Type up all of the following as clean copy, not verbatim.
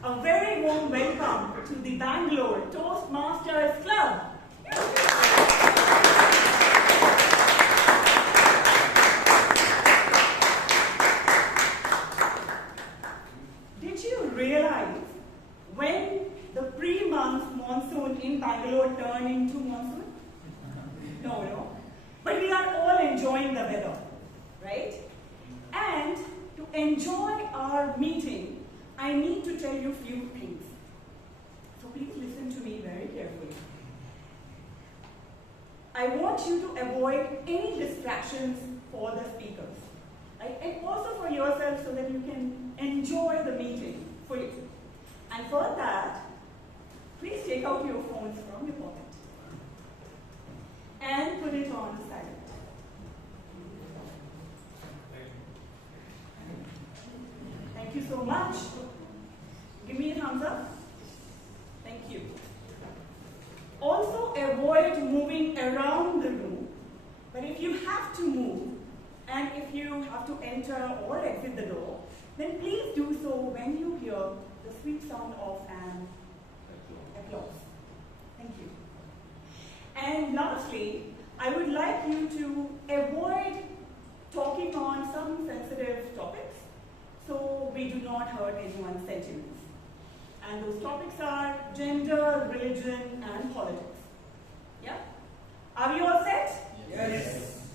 A very warm welcome to the Bangalore Toastmasters Club. Did you realize when the pre-month monsoon in Bangalore turned into monsoon? No. But we are all enjoying the weather, right? And to enjoy our meeting, I need to tell you a few things. So please listen to me very carefully. I want you to avoid any distractions for the speakers, right? And also for yourself so that you can enjoy the meeting fully. And for that, please take out your phones from your pocket and put it on silent. Thank you so much. Give me a thumbs up. Thank you. Also avoid moving around the room, but if you have to move and if you have to enter or exit the door, then please do so when you hear the sweet sound of an applause. Thank you. And lastly, I would like you to avoid talking on some sensitive topics so we do not hurt anyone's sentiments. And those topics are gender, religion, and politics. Yeah? Are we all set? Yes.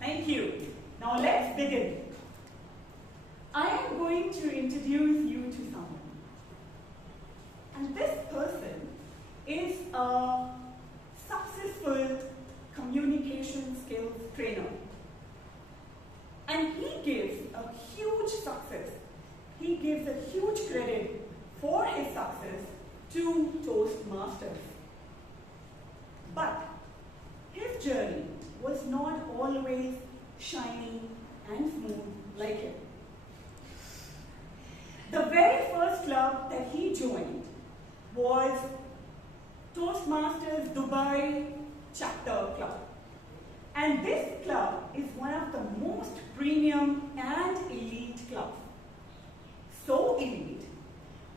Thank you. Now let's begin. I am going to introduce you to someone. And this person is a successful communication skills trainer. And he gives a huge success. He gives a huge credit for his success to Toastmasters. But his journey was not always shiny and smooth like it. The very first club that he joined was Toastmasters Dubai Chapter Club. And this club is one of the most premium and elite clubs. So elite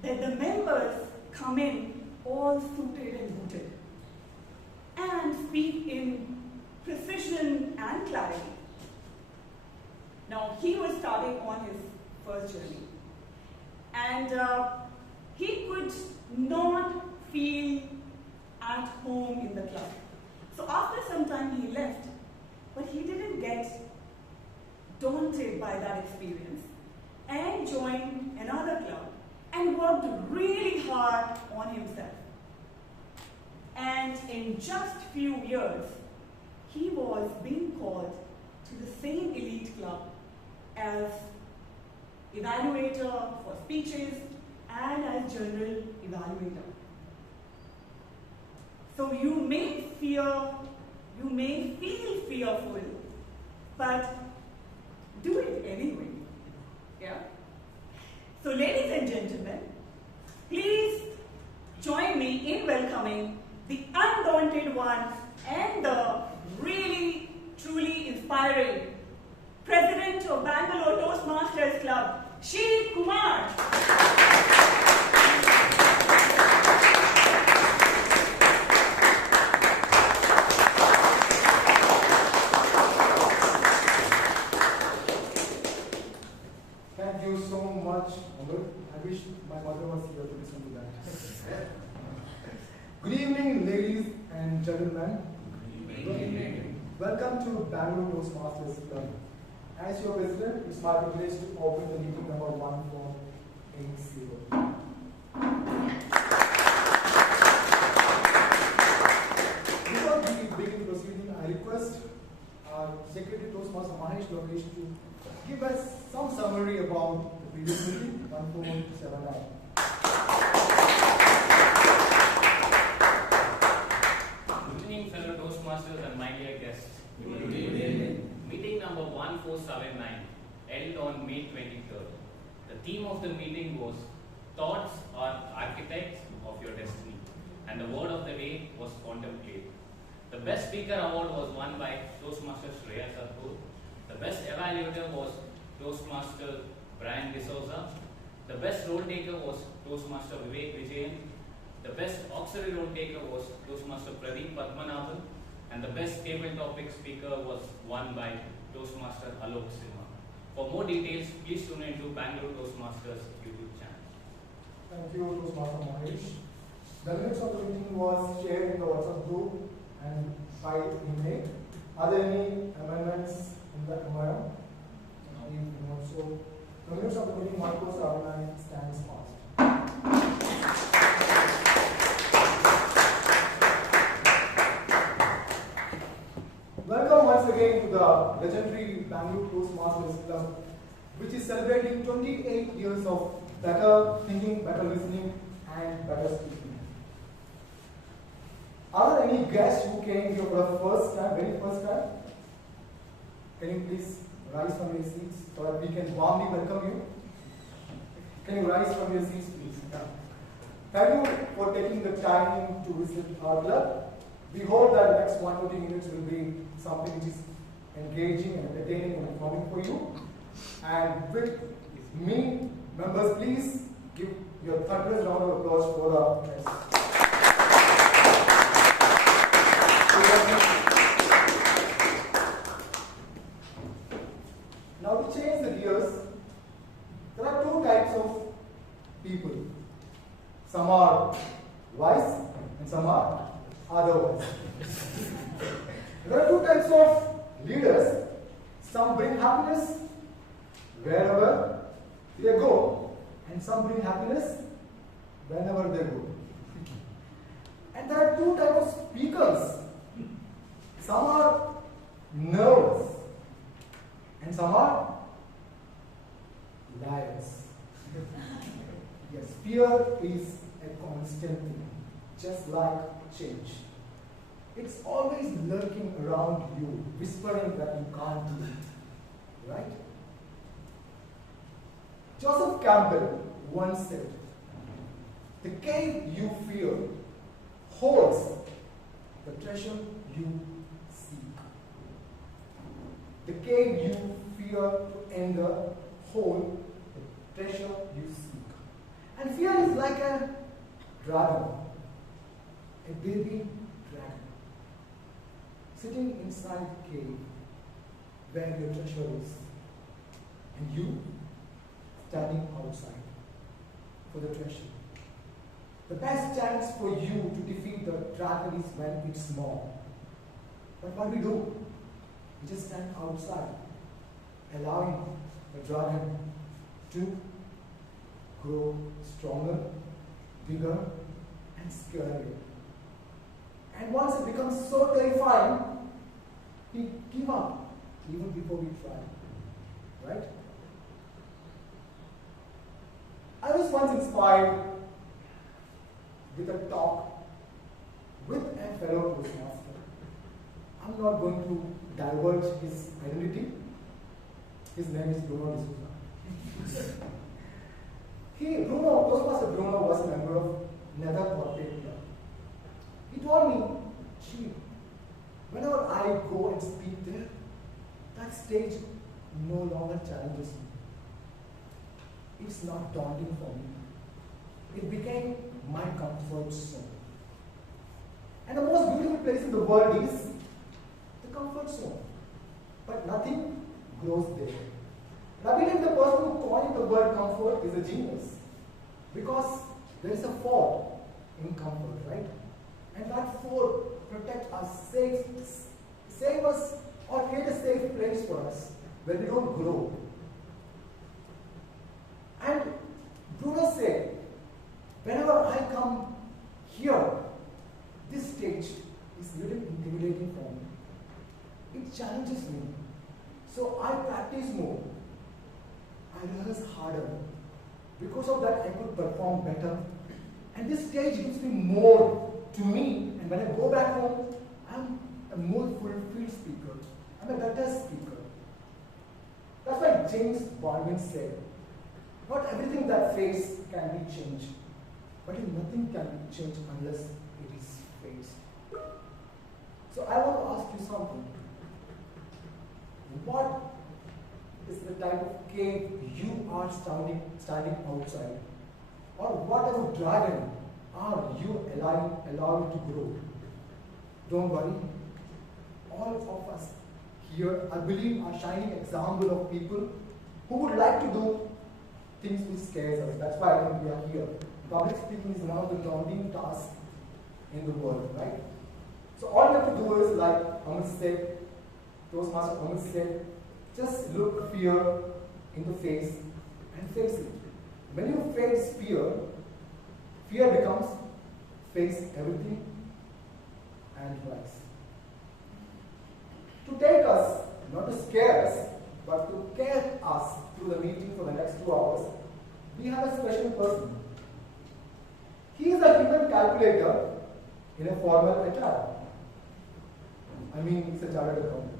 that the members come in all suited and booted and speak in precision and clarity. Now, he was starting on his first journey, and he could not feel at home in the club. So after some time he left, but he didn't get daunted by that experience and joined another club and worked really hard on himself. And in just few years, he was being called to the same elite club as evaluator for speeches and as general evaluator. So you may feel fearful, but do it anyway. Yeah? So ladies and gentlemen, please join me in welcoming the undaunted one and the really, truly inspiring President of Bangalore Toastmasters Club, Sheeb Kumar. Thank you so much, Amrit. I wish my mother was here to listen to that. Good evening, ladies and gentlemen. Good evening. Welcome to Bangalore Toastmasters Club. As your president, it's my privilege to open the meeting number 1480. Before we begin proceeding, I request our Secretary Toastmaster Mahesh Lokesh to give us some summary about the previous meeting, 1479. Good evening, fellow Toastmasters and my dear guests. Good evening. Meeting number 1479 held on May 23rd. The theme of the meeting was Thoughts are Architects of Your Destiny, and the word of the day was Contemplate. The Best Speaker Award was won by Toastmaster Shreya. The Best Evaluator was Toastmaster Bryan. The best role taker was Toastmaster Vivek Vijayan. The best auxiliary role taker was Toastmaster Pradeep Padmanabhan. And the best table topic speaker was won by Toastmaster Alok Sinha. For more details, please tune into Bangalore Toastmasters YouTube channel. Thank you, Toastmaster Mahesh. The minutes of the meeting was shared in the WhatsApp group and by email. Are there any amendments in that memorandum? So, the minutes of the meeting, Marcos Amaan stands fast. Welcome once again to the legendary Bangalore Toastmasters Club, which is celebrating 28 years of better thinking, better listening, and better speaking. Are there any guests who came here for the first time, very first time? Can you please rise from your seats so that we can warmly welcome you? Can you rise from your seats, please? Thank you for taking the time to visit our club. We hope that the next 1 to 2 minutes will be something which is engaging and entertaining and informing for you. And with me, members, please give your thunderous round of applause for the guests. Now to change the gears, there are two types of people. Some are wise and some are otherwise. There are two types of leaders. Some bring happiness wherever they go, and some bring happiness whenever they go. And there are two types of speakers. Some are nervous, and some are liars. Yes, fear is a constant thing, just like change. It's always lurking around you, whispering that you can't do it. Right? Joseph Campbell once said, "The cave you fear holds the treasure you seek." The cave you fear to enter hold the treasure you seek. And fear is like a dragon, a baby dragon, sitting inside the cave where your treasure is, and you standing outside for the treasure. The best chance for you to defeat the dragon is when it's small. But what we do? We just stand outside, allowing the dragon to grow stronger, bigger, and scarier. And once it becomes so terrifying, we give up even before we try. Right? I was once inspired with a talk with a fellow Toastmaster. I'm not going to divulge his identity. His name is Bruno D'Souza. Toastmaster Bruno was a member of Nether Corporate Club. He told me, "Sheeb, whenever I go and speak there, that stage no longer challenges me. It's not daunting for me. It became my comfort zone." And the most beautiful place in the world is the comfort zone. But nothing grows there. And I believe the person who coined the word comfort is a genius. Because there is a fort in comfort, right? And that fort protects us, save us, or create a safe place for us where we don't grow. And Bruno said, whenever I come here, this stage is a little intimidating for me. It challenges me. So I practice more. I rehearse harder. Because of that, I could perform better. And this stage gives me more to me. And when I go back home, I'm a more fulfilled speaker. I'm a better speaker. That's why James Baldwin said, "Not everything that fades can be changed, but nothing can be changed unless it is faced." So I want to ask you something. What is the type of cave you are standing outside? Or what kind of dragon are you allowing to grow? Don't worry. All of us here, I believe, are shining example of people who would like to do things which scares us. That's why I think we are here. Public speaking is one of the daunting tasks in the world, right? So all you have to do is, like Amrit said, Toastmaster Amrit said, just look fear in the face and face it. When you face fear, fear becomes face everything and rise. To take us, not to scare us, but to carry us through the meeting for the next 2 hours, we have a special person. He is a human calculator in a formal attire. I mean, it's a chartered accountant.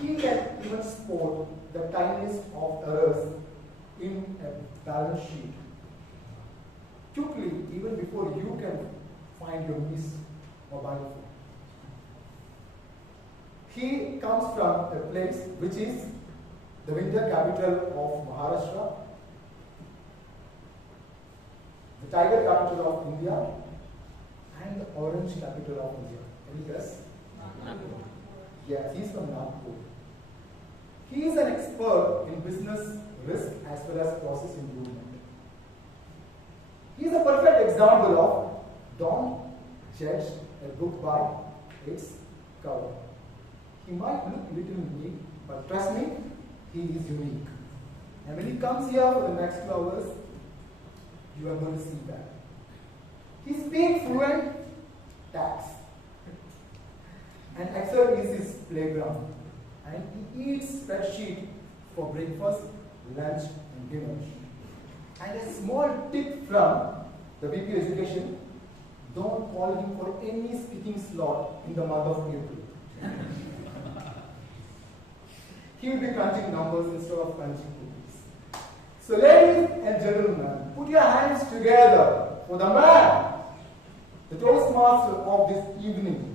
He can even spot the tiniest of errors in a balance sheet quickly, even before you can find your miss mobile phone. He comes from a place which is the winter capital of Maharashtra, the tiger capital of India, and the orange capital of India. Any guess? Yes, he's from Nagpur. He is an expert in business risk as well as process improvement. He is a perfect example of don't judge a book by its cover. He might look a little unique, but trust me, he is unique. And when he comes here for the next 2 hours, you are going to see that. He speaks fluent tax. And Excel is his playground. And he eats spreadsheet for breakfast, lunch, and dinner. And a small tip from the VP Education, don't call him for any speaking slot in the month of April. He will be crunching numbers instead of crunching cookies. So ladies and gentlemen, put your hands together for the man, the Toastmaster of this evening.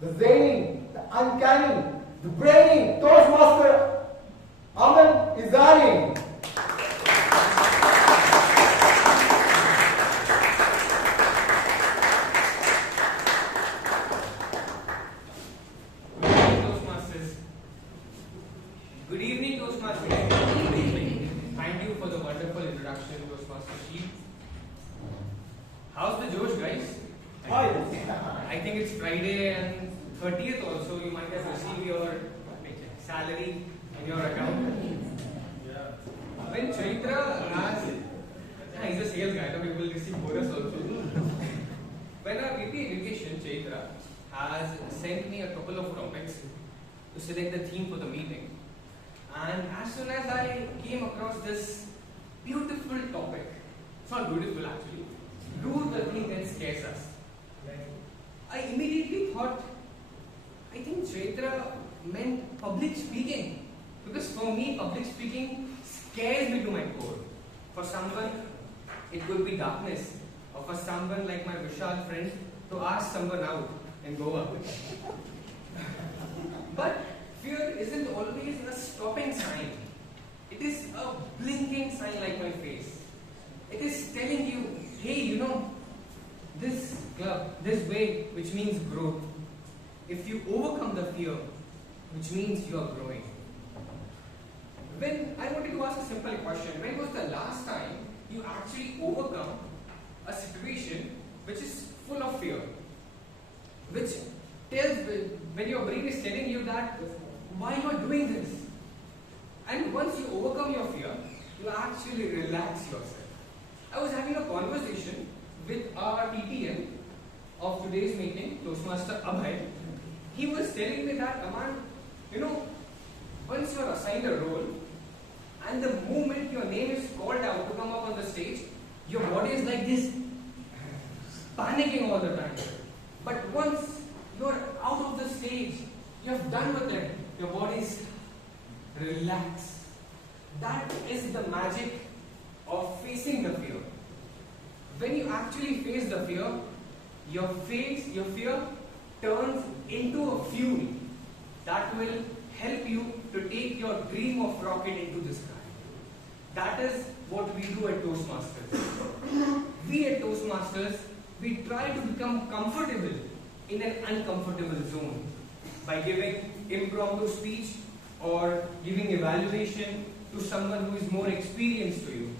The zany, the uncanny, the brainy Toastmaster, Isani. Toastmasters. Good evening, Toastmasters. Good evening. Thank you for the wonderful introduction, Toastmaster Sheeb. How's the Josh, guys? I think it's Friday and 30th also. You might have received your salary in your account. When Chaitra has, he's a sales guy, so we will receive bonus also. When our VP Education, Chaitra, has sent me a couple of topics to select the theme for the meeting. And as soon as I came across this beautiful topic, it's not beautiful actually, do the thing that scares us. I immediately thought, I think Chaitra meant public speaking. Because for me, public speaking scares me to my core. For someone, it could be darkness. Or for someone like my Vishal friend, to ask someone out and go up. But fear isn't always a stopping sign. It is a blinking sign like my face. It is telling you, hey, you know, this club, this way, which means growth. If you overcome the fear, which means you are growing. When I wanted to ask a simple question, when was the last time you actually overcome a situation which is full of fear? Which tells, when your brain is telling you that, why you are doing this? And once you overcome your fear, you actually relax yourself. I was having a conversation with our TTM of today's meeting, Toastmaster Abhay. He was telling me that, Amaan, you know, once you are assigned a role, and the moment your name is called out to come up on the stage, your body is like this, panicking all the time. But once you are out of the stage, you have done with it, your body is relaxed. That is the magic of facing the fear. When you actually face the fear, your fear turns into a fuel that will help you to take your dream of rocket into the sky. That is what we do at Toastmasters. We at Toastmasters, we try to become comfortable in an uncomfortable zone by giving impromptu speech or giving evaluation to someone who is more experienced to you.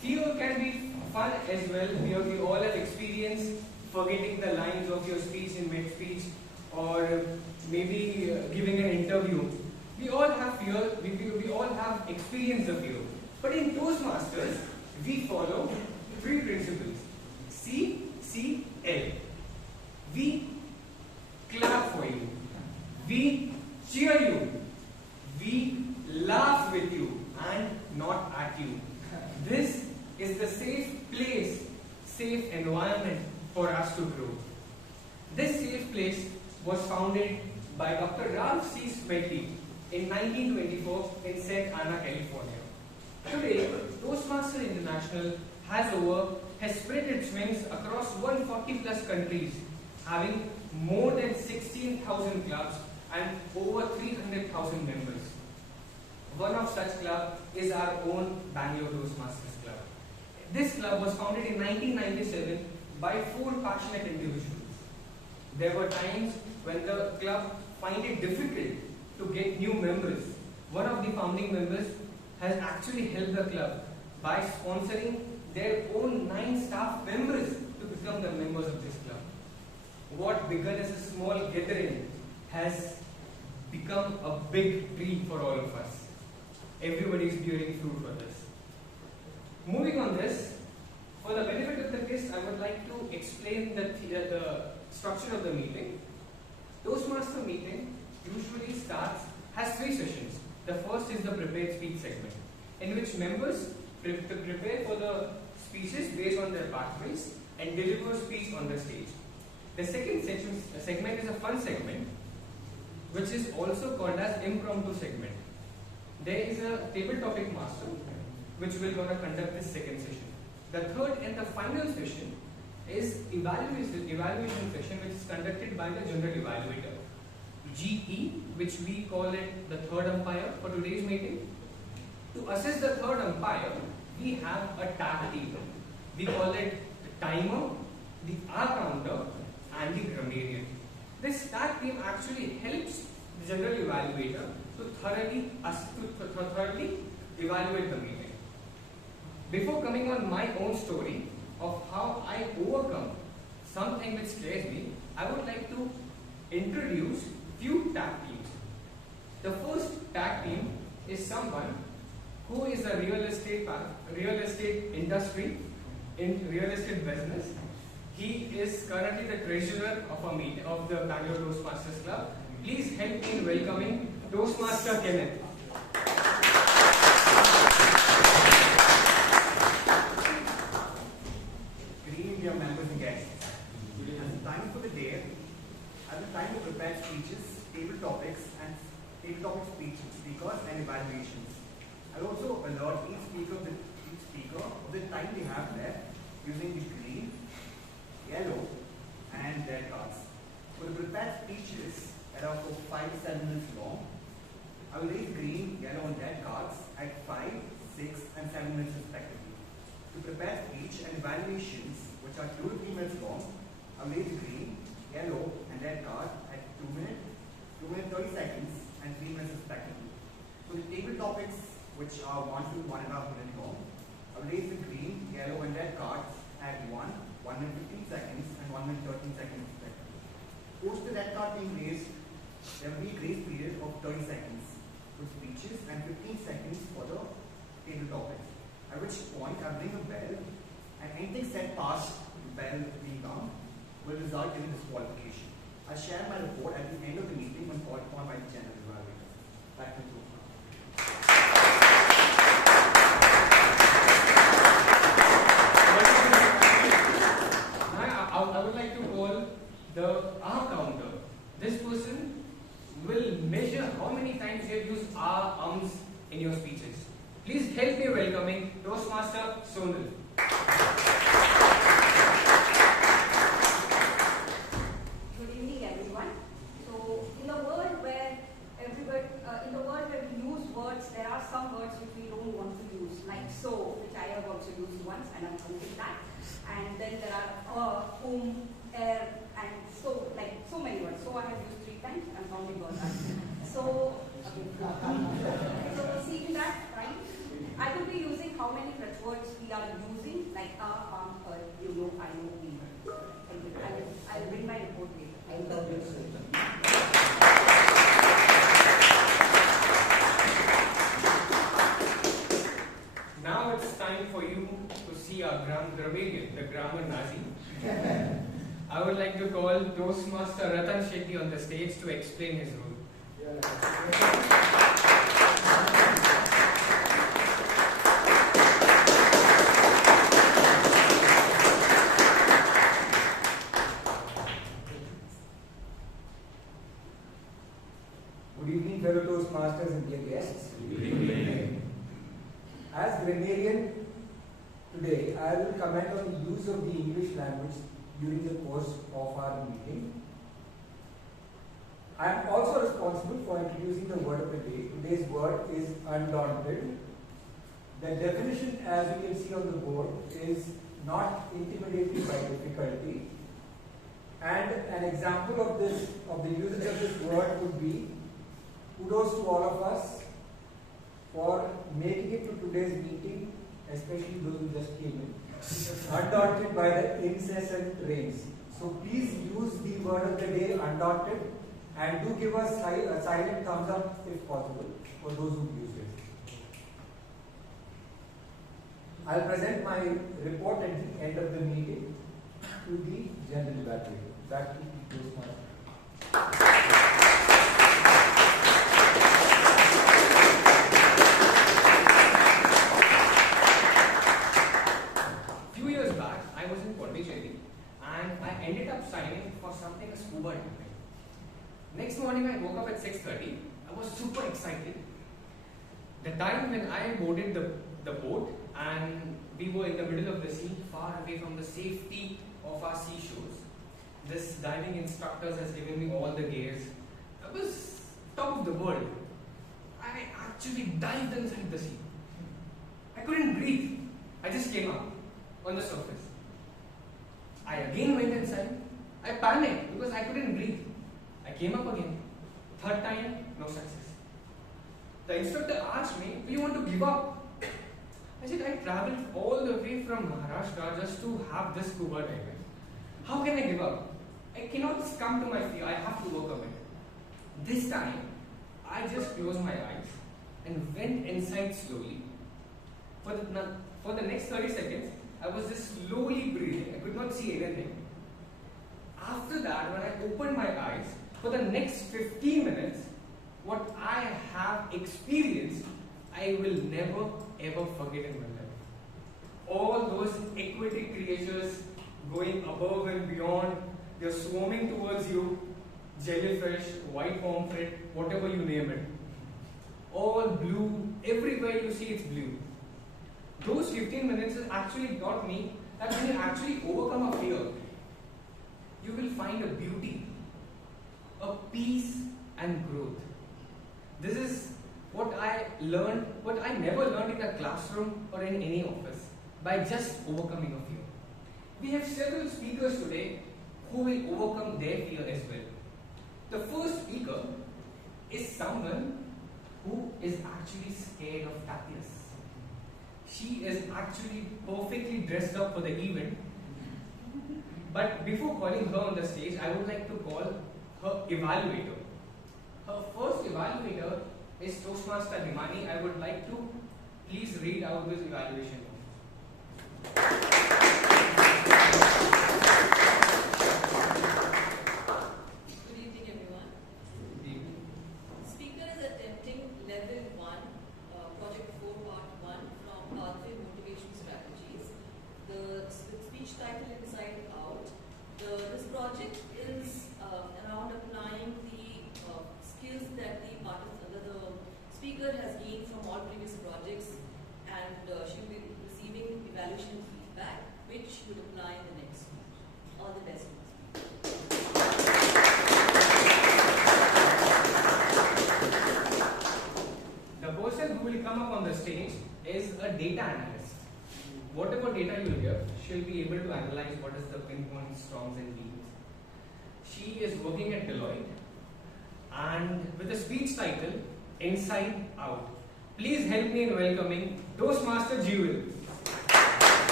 Fear can be fun as well. We all have experience forgetting the lines of your speech in mid-speech, or maybe giving an interview. We all have fear, we all have experience of fear. But in Toastmasters, we follow 3 principles. CCL. We clap for you. We cheer you. We laugh with you and not at you. This is the safe place, safe environment for us to grow. This safe place was founded by Dr. Ralph C. Smetty in 1924 in Santa Ana, California. Today, Toastmasters International has spread its wings across 140 plus countries, having more than 16,000 clubs and over 300,000 members. One of such clubs is our own Bangalore Toastmasters Club. This club was founded in 1997 by 4 passionate individuals. There were times when the club found it difficult to get new members. One of the founding members has actually helped the club by sponsoring their own 9 staff members to become the members of this club. What began as a small gathering has become a big tree for all of us. Everybody is bearing fruit for this. Moving on this, for the benefit of the guests, I would like to explain the structure of the meeting. Toastmaster meeting usually has 3 sessions. The first is the prepared speech segment, in which members prepare for the speeches based on their pathways and deliver speech on the stage. The second segment is a fun segment, which is also called as impromptu segment. There is a table topic master, which will gonna conduct this second session. The third and the final session is evaluation session, which is conducted by the general evaluator, GE, which we call it the third umpire for today's meeting. To assess the third umpire, we have a tag team. We call it the timer, the R counter, and the grammarian. This tag team actually helps the general evaluator to thoroughly evaluate the meeting. Before coming on my own story of how I overcome something which scares me, I would like to introduce few tag teams. The first tag team is someone who is a real estate industry, in real estate business. He is currently the treasurer of the Bangalore Toastmasters Club. Please help me in welcoming Toastmaster Kenneth. Good evening, dear members and guests. As the time for the day, at the time to prepare speeches, table topics, and table topic speakers and evaluations. I'll also alert each speaker of the time they have left using the green, yellow, and red cards. For the prepared speeches that are for 5 to 7 minutes long, I will raise green, yellow, and red cards at 5, 6, and 7 minutes respectively. To prepare speech and evaluations, which are 2 to 3 minutes long, I will raise green, yellow, and red card at 2 minutes, 2 minutes 30 seconds, and 3 minutes respectively. For the table topics, which are 1 to 1.5 minutes long, I will raise the green, yellow, and red cards at 1 minute 15 seconds, and 1 minute 13 seconds respectively. Post the red card being raised, there will be a grace period of 30 seconds for speeches and 15 seconds for the table topics. At which point I bring a bell, and anything said past the bell being down will result in disqualification. I'll share my report at the end of the meeting when called upon by the general evaluator. Back to you. I would like to call the R counter. This person will measure how many times you have used ums in your speeches. Please help me welcoming Toastmaster Sonal. Good evening, everyone. So, in the world ones, and I'm counting that. And then there are home, air, and so, like, so many words. So I have used 3 times, I'm counting all that. So, so seeing that, right, I could be using how many crutch words we are using, like you know, I know, we. I'll bring my report later. I love you. Now it's time for you to see our grammarian, the grammar Nazi. I would like to call Toastmaster Ratan Shetty on the stage to explain his role. Good evening, fellow Toastmasters and dear guests. Good evening. As grammarian, today I will comment on the use of the English language during the course of our meeting. I am also responsible for introducing the word of the day. Today's word is undaunted. The definition, as you can see on the board, is not intimidated by difficulty. And an example of this, of the usage of this word would be kudos to all of us for making it to today's meeting, especially those who just came in, undaunted by the incessant rains. So please use the word of the day, undaunted, and do give us a silent thumbs up if possible for those who used it. I'll present my report at the end of the meeting to the general battery. Back to the Toastmaster. And I ended up signing for something a scuba diving. Next morning I woke up at 6:30. I was super excited. The time when I boarded the boat and we were in the middle of the sea, far away from the safety of our seashores. This diving instructor has given me all the gears. I was top of the world. I actually dived inside the sea. I couldn't breathe. I just came up on the surface. I again went inside. I panicked because I couldn't breathe. I came up again. Third time, no success. The instructor asked me, do you want to give up? I said, I traveled all the way from Maharashtra just to have this scuba diving. How can I give up? I cannot succumb to my fear. I have to overcome it. This time, I just closed my eyes and went inside slowly. For the next 30 seconds, I was just slowly breathing. I could not see anything. After that, when I opened my eyes, for the next 15 minutes, what I have experienced, I will never ever forget in my life. All those aquatic creatures going above and beyond, they're swarming towards you, jellyfish, white pomfret, whatever you name it. All blue, everywhere you see it's blue. Those 15 minutes actually taught me that when you actually overcome a fear, you will find a beauty, a peace and growth. This is what I learned, what I never learned in a classroom or in any office, by just overcoming a fear. We have several speakers today who will overcome their fear as well. The first speaker is someone who is actually scared of darkness. She is actually perfectly dressed up for the event. But before calling her on the stage, I would like to call her evaluator. Her first evaluator is Toastmaster Himani. I would like to please read out this evaluation. Good evening, everyone. Good evening. Speaker is attempting level 1, project 4 part 1 from Pathway Motivation Strategies. The speech title inside out. This project is around applying the skills that the speaker has gained from all previous projects, and she will be receiving evaluation feedback which she will apply in the next speech. All the best. The person who will come up on the stage is a data analyst. whatever data you give, she'll be able to analyze what is the pinpoint strongs and weaknesses. She is working at Deloitte and with a speech title, Inside Out. Please help me in welcoming Toastmaster Jewel.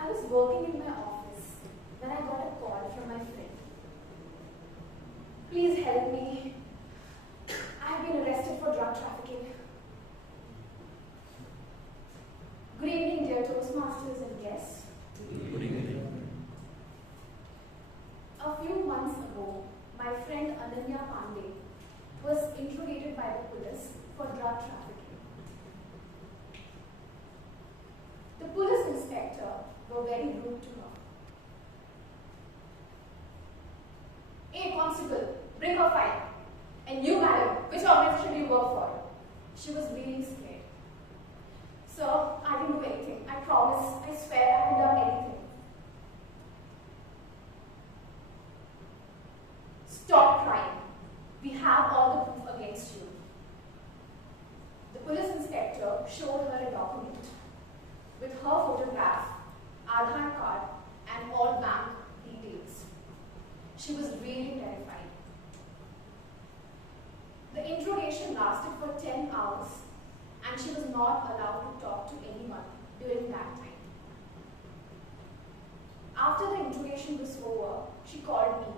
I was working in my office when I got a call from my friend. Please help me. I have been arrested for drug trafficking. Good evening, dear Toastmasters and guests. Good evening. A few months ago, my friend Ananya Pandey was interrogated by the police for drug trafficking. The police inspector were very rude to her. Hey, constable, bring her file. And you, madam, which organization do you work for? She was really scared. Sir, I didn't do anything. I promise. I swear I haven't done anything. Stop crying. We have all the proof against you. The police inspector showed her a document with her photograph, Aadhaar card, and all bank details. She was really terrified. The interrogation lasted for 10 hours and she was not allowed to talk to anyone during that time. After the interrogation was over, she called me.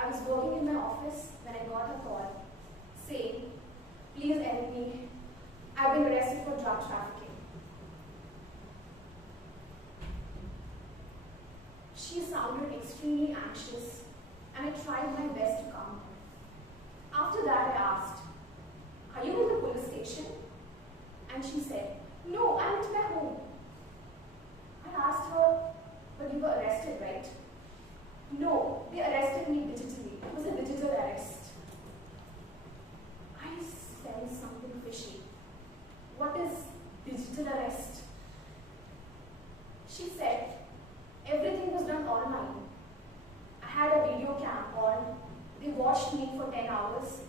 I was working in my office when I got a call saying, please help me. I've been arrested for drug trafficking. She sounded extremely anxious and I tried my best to calm her. After that I asked, are you in the police station? And she said, no, I'm at my home. I asked her, but you were arrested, right? No, they arrested me digitally. It was a digital arrest. I sensed something fishy. What is digital arrest? She said, everything was done online. I had a video cam on. They watched me for 10 hours.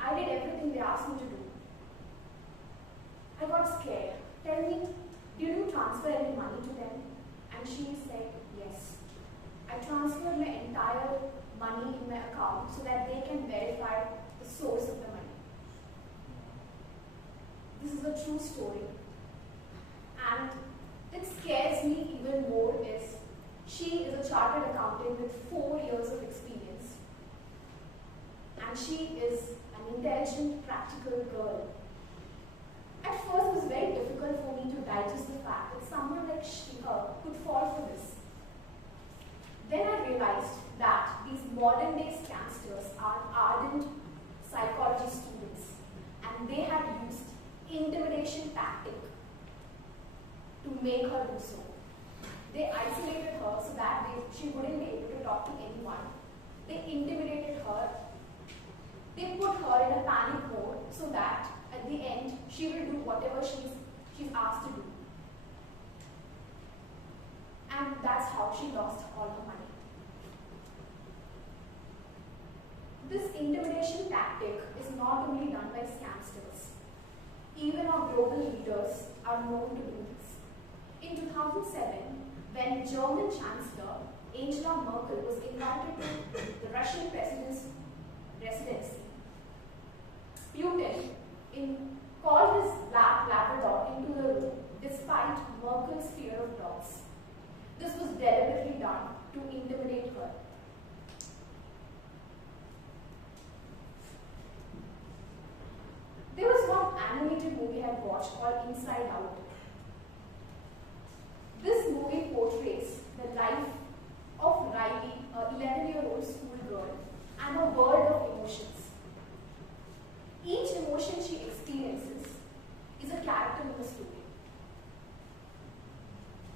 I did everything they asked me to do. I got scared. Tell me, did you transfer any money to them? And she said, yes. I transferred my entire money in my account so that they can verify the source of the money. This is a true story. And what scares me even more is she is a chartered accountant with 4 years of experience. And she is an intelligent, practical girl. At first, it was very difficult for me to digest the fact that someone like her could fall for this. Then I realized that these modern-day scamsters are ardent psychology students, and they had used intimidation tactic to make her do so. They isolated her so that she wouldn't be able to talk to anyone. They intimidated her. They put her in a panic mode so that at the end she will do whatever she's asked to do. And that's how she lost all her money. This intimidation tactic is not only done by scamsters. Even our global leaders are known to do this. In 2007, when German Chancellor Angela Merkel was invited to the Russian president's residency, Putin called his black Labrador into the room despite Merkel's fear of dogs. This was deliberately done to intimidate her. There was one animated movie I watched called Inside Out. This movie portrays the life of Riley, an 11-year-old schoolgirl, and a world of emotions. Each emotion she experiences is a character in the story.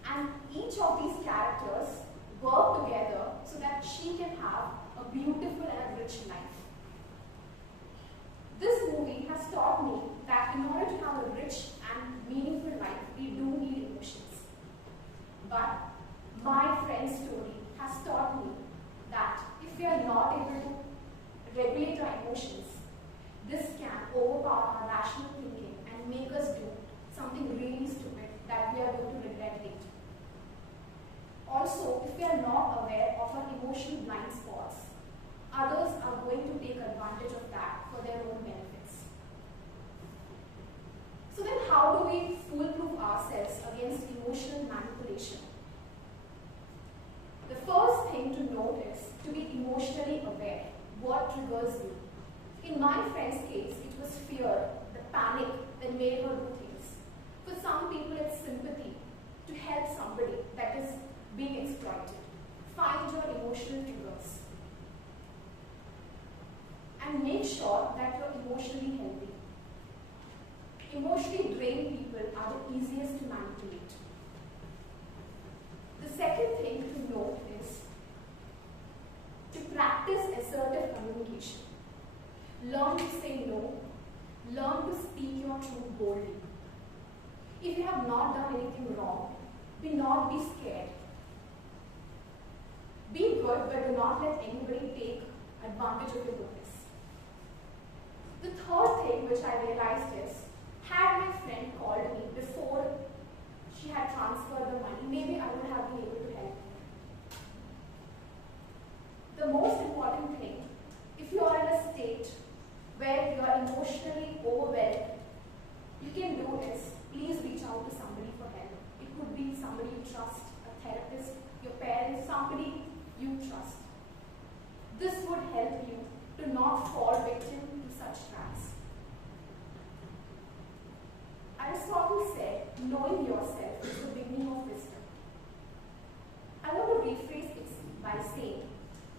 And each of these characters work together so that she can have a beautiful and a rich life. This movie has taught me that in order to have a rich and meaningful life, we do need emotions. But we are not aware of our emotional blind spots, others are going to take advantage of that for their own benefits. So then how do we foolproof ourselves against emotional manipulation? The first thing to note is to be emotionally aware. What triggers you? In my friend's case, it was fear, the panic that made her do things. For some people, it's sympathy, to help somebody that is being exploited. Find your emotional triggers. And make sure that you're emotionally healthy. Emotionally drained people are the easiest to manipulate. The second thing to note is to practice assertive communication. Learn to say no. Learn to speak your truth boldly. If you have not done anything wrong, do not be scared. Be good, but do not let anybody take advantage of your goodness. The third thing which I realized is, had my friend called me before she had transferred the money, maybe I would have been able to help. The most important thing, if you are in a state where you are emotionally overwhelmed, you can do is, please reach out to somebody for help. It could be somebody you trust, a therapist, your parents, somebody you trust. This would help you to not fall victim to such traps. Aristotle said, knowing yourself is the beginning of wisdom. I want to rephrase it by saying,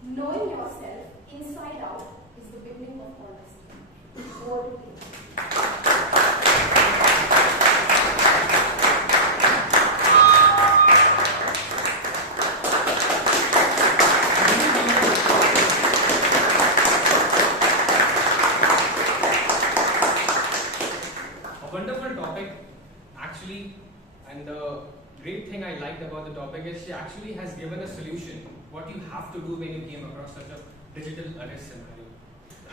knowing yourself inside out is the beginning of all wisdom. Over to you. And the great thing I liked about the topic is she actually has given a solution, what you have to do when you came across such a digital arrest scenario.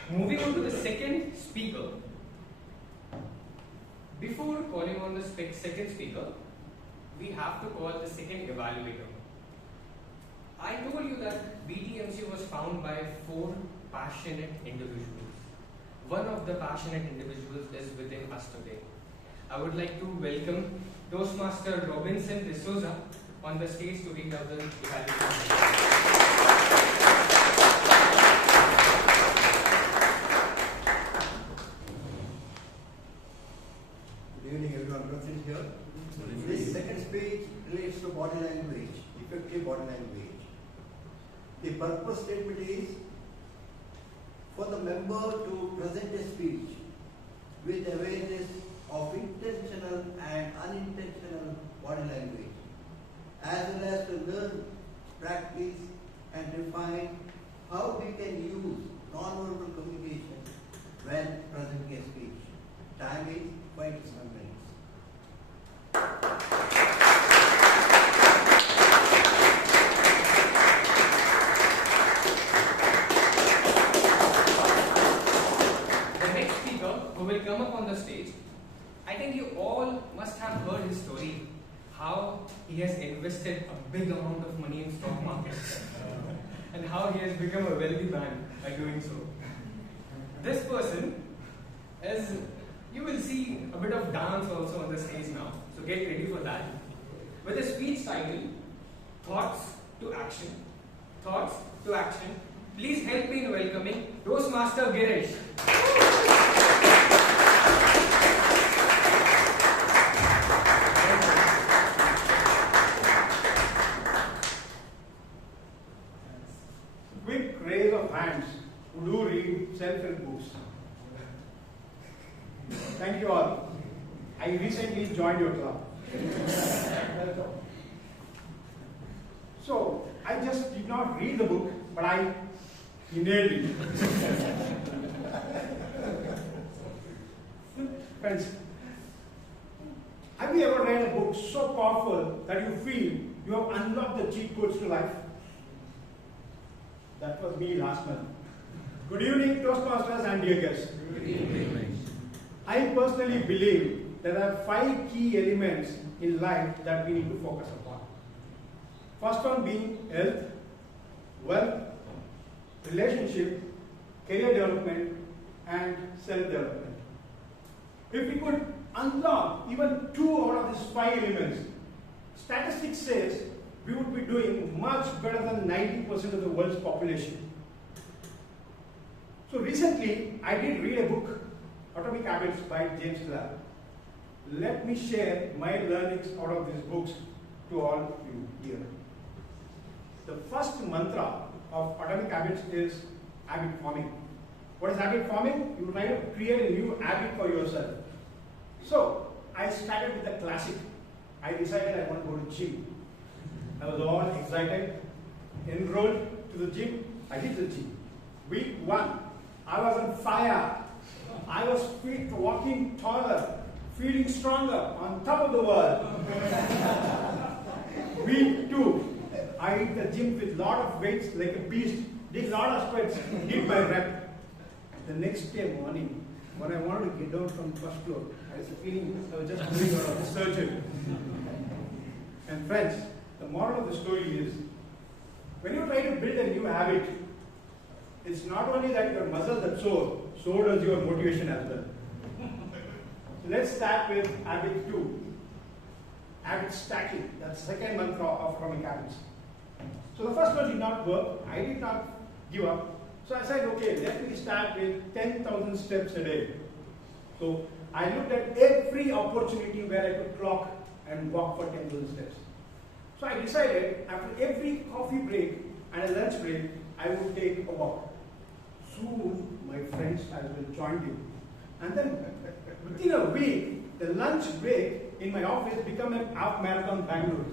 Moving on to the second speaker. Before calling on the second speaker, we have to call the second evaluator. I told you that BTMC was found by 4 passionate individuals. One of the passionate individuals is within us today. I would like to welcome Toastmaster Robinson D'Souza on the stage to read out the evaluation. Good evening everyone present here. This second speech relates to body language, effective body language. The purpose statement is for the member to present a speech with awareness of intentional and unintentional body language, as well as to learn, practice and refine how we can use non-verbal communication when presenting a speech. Time is 5 to 7 minutes. The next speaker who will come up on the stage, I think you all must have heard his story, how he has invested a big amount of money in stock market and how he has become a wealthy man by doing so. This person is, you will see a bit of dance also on the stage now, so get ready for that. With a speech title, Thoughts to Action. Thoughts to Action. Please help me in welcoming Toastmaster Girish. Quick raise of hands who do read self-help books. Thank you all. I recently joined your club. Welcome. So, I just did not read the book, but I nailed it. Friends, have you ever read a book so powerful that you feel you have unlocked the cheat codes to life? That was me last month. Good evening, Toastmasters and dear guests. Good evening. I personally believe there are 5 key elements in life that we need to focus upon. First one being health, wealth, relationship, career development, and self-development. If we could unlock even 2 out of these 5 elements, statistics says we would be doing much better than 90% of the world's population. So recently, I did read a book, Atomic Habits by James Clear. Let me share my learnings out of these books to all you here. The first mantra of Atomic Habits is habit forming. What is habit forming? You try to create a new habit for yourself. So, I started with the classic. I decided I want to go to gym. I was all excited, enrolled to the gym. I hit the gym. Week 1, I was on fire. I was fit, walking taller, feeling stronger, on top of the world. Week 2, I hit the gym with lot of weights like a beast, did lot of squats, did my rep. The next day morning, when I wanted to get down from first floor, I was feeling I was just moving out of the surgery. And friends, the moral of the story is, when you try to build a new habit, it's not only that your muscles are sore, so does your motivation as well. So let's start with habit 2. Habit stacking. That's the second mantra of Atomic Habits. So the first one did not work. I did not give up. So I said, okay, let me start with 10,000 steps a day. So I looked at every opportunity where I could clock and walk for 10,000 steps. So I decided after every coffee break and a lunch break, I would take a walk. Soon, my friends, I will join you. And then within a week, the lunch break in my office became a half marathon Bangalore.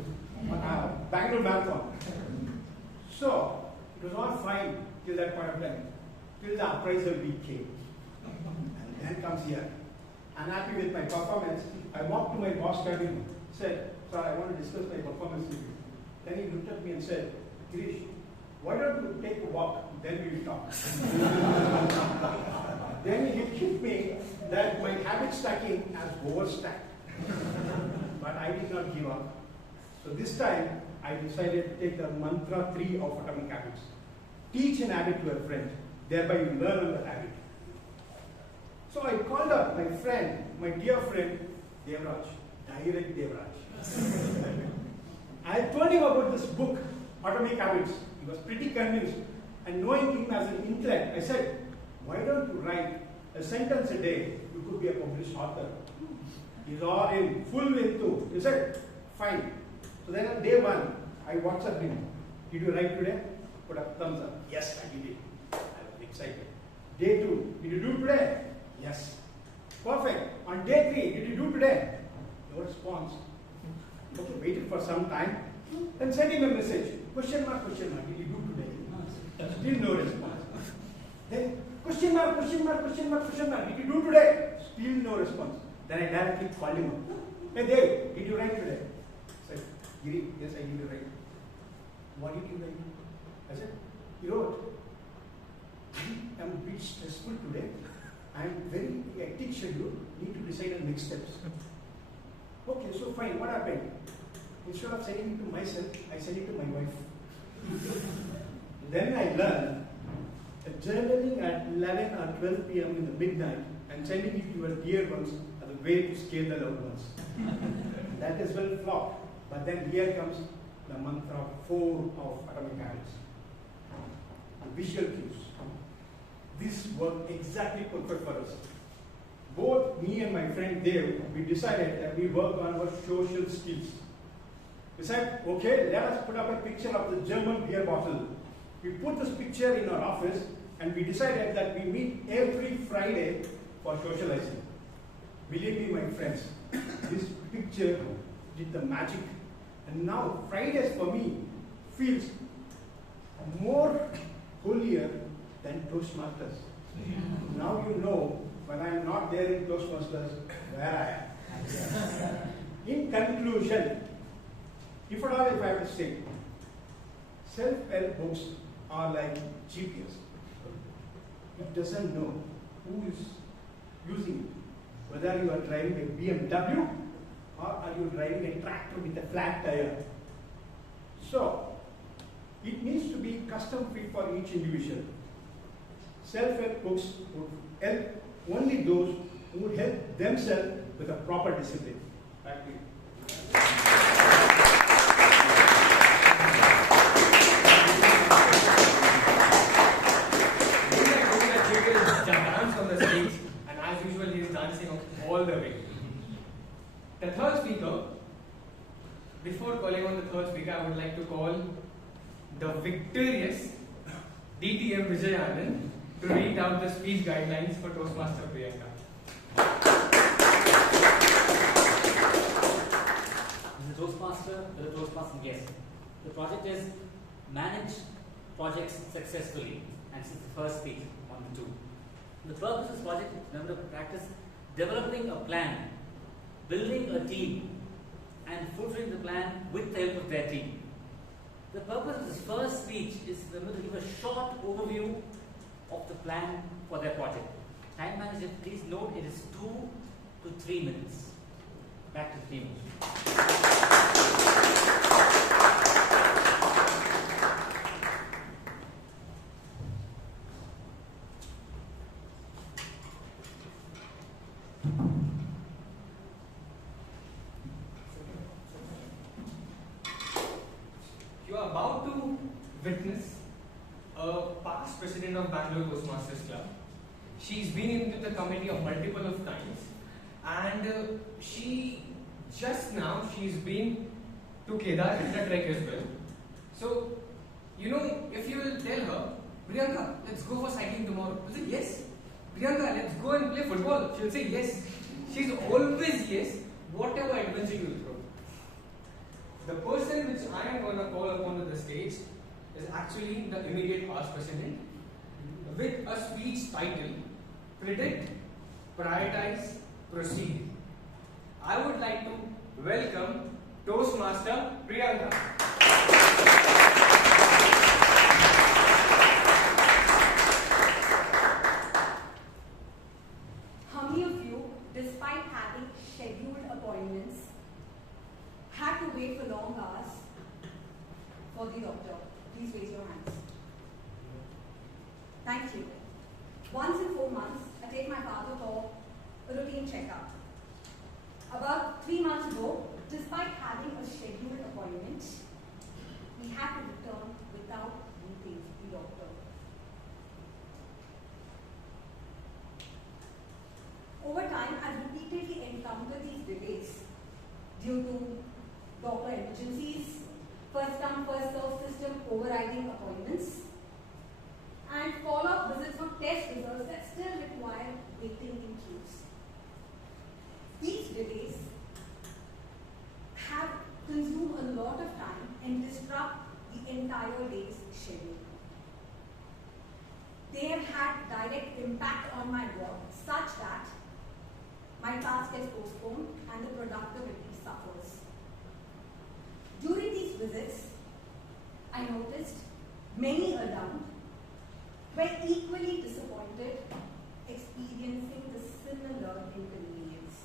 Bangalore marathon. So it was all fine till that point of time, till the appraisal week came. And then comes here. I'm happy with my performance. I walked to my boss cabin, said, sir, I want to discuss my performance with you. Then he looked at me and said, Girish, why don't you take a walk, then we will talk. Then he hit me that my habit stacking has overstacked. But I did not give up. So this time, I decided to take the mantra 3 of Atomic Habits. Teach an habit to a friend, thereby you learn on the habit. So I called up my friend, my dear friend, Devraj, direct Devraj. I told him about this book, Atomic Habits. He was pretty convinced. And knowing him as an intellect, I said, why don't you write a sentence a day? You could be a published author. He's all in, full with too. He said, fine. So then on day 1, I WhatsApped him. Did you write today? Put a thumbs up. Yes, I did it. I was excited. Day 2, did you do today? Yes. Perfect. On day 3, did you do today? No response. Okay, waited for some time. Then sent him a message. Question mark, did you do today? Still no response. Then question mark, did you do today? Still no response. Then I directly called him up. Hey Dave, did you write today? I said, Giri, yes, I did write. What did you write? I said, you wrote, I am a bit stressful today. I am very hectic schedule, need to decide on next steps. Okay, so fine, what happened? Instead of sending it to myself, I sent it to my wife. Then I learned that journaling at 11 or 12 p.m. in the midnight and sending it to your dear ones are the way to scare the loved ones. That is well flopped. But then here comes the mantra 4 of Atomic Habits. The visual cues. This worked exactly perfect for us. Both me and my friend Dave, we decided that we work on our social skills. We said, okay, let us put up a picture of the German beer bottle. We put this picture in our office and we decided that we meet every Friday for socializing. Believe me, my friends, this picture did the magic. And now Fridays for me feels more holier than Toastmasters. Now you know when I am not there in Toastmasters where I am. In conclusion, if at all if I have to say, self-help books are like GPS. It doesn't know who is using it. Whether you are driving a BMW or are you driving a tractor with a flat tire. So, it needs to be custom fit for each individual. Self-help books would help only those who would help themselves with a proper discipline. Back to you. Dance on the stage, and as usual, he is dancing all the way. The third speaker, before calling on the third speaker, I would like to call the victorious DTM Vijayanand to read out the speech guidelines for Toastmaster Priyanka. The Toastmaster guest. The project is manage projects successfully, and this is the first speech on the two. The purpose of this project is remember to practice developing a plan, building a team, and fulfilling the plan with the help of their team. The purpose of this first speech is remember to give a short overview of the plan for their project. Time management, please note it is 2 to 3 minutes. Back to the team. You are about to witness a past president of Bangalore Toastmasters Club. She's been into the committee of multiple of times, and she's been to Kedar in the trek as well. So, if you will tell her, Priyanka, let's go for cycling tomorrow. She'll say yes. Priyanka, let's go and play football. She'll say yes. She's always yes, whatever adventure you will throw. The person which I am going to call upon to the stage is actually the immediate past president with a speech title, Predict, Prioritize, Proceed. I would like to welcome Toastmaster Priyanka. How many of you, despite having scheduled appointments, had to wait for long hours for the doctor? Please raise your hands. Thank you. Once in 4 months, I take my father for a routine checkup. About 3 months ago, despite having a scheduled appointment, we had to return without meeting the doctor. Over time, I've repeatedly encountered these delays due to doctor emergencies, first come, first served system overriding appointments, and follow-up visits for test results that still require waiting in queues. These delays have consumed a lot of time and disrupt the entire day's schedule. They have had direct impact on my work such that my task gets postponed and the productivity suffers. During these visits, I noticed many around were equally disappointed, experiencing the similar inconvenience.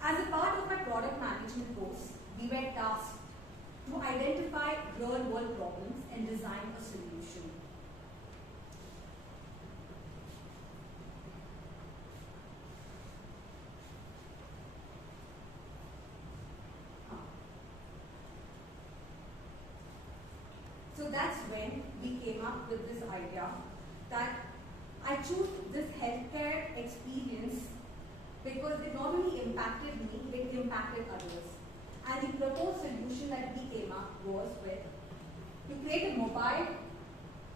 As a part of my product management course, we were tasked to identify real-world problems and design a solution. So that's when we came up with this idea that I chose this healthcare experience because it not only impacted me, it impacted others. And the proposed solution that we came up was to create a mobile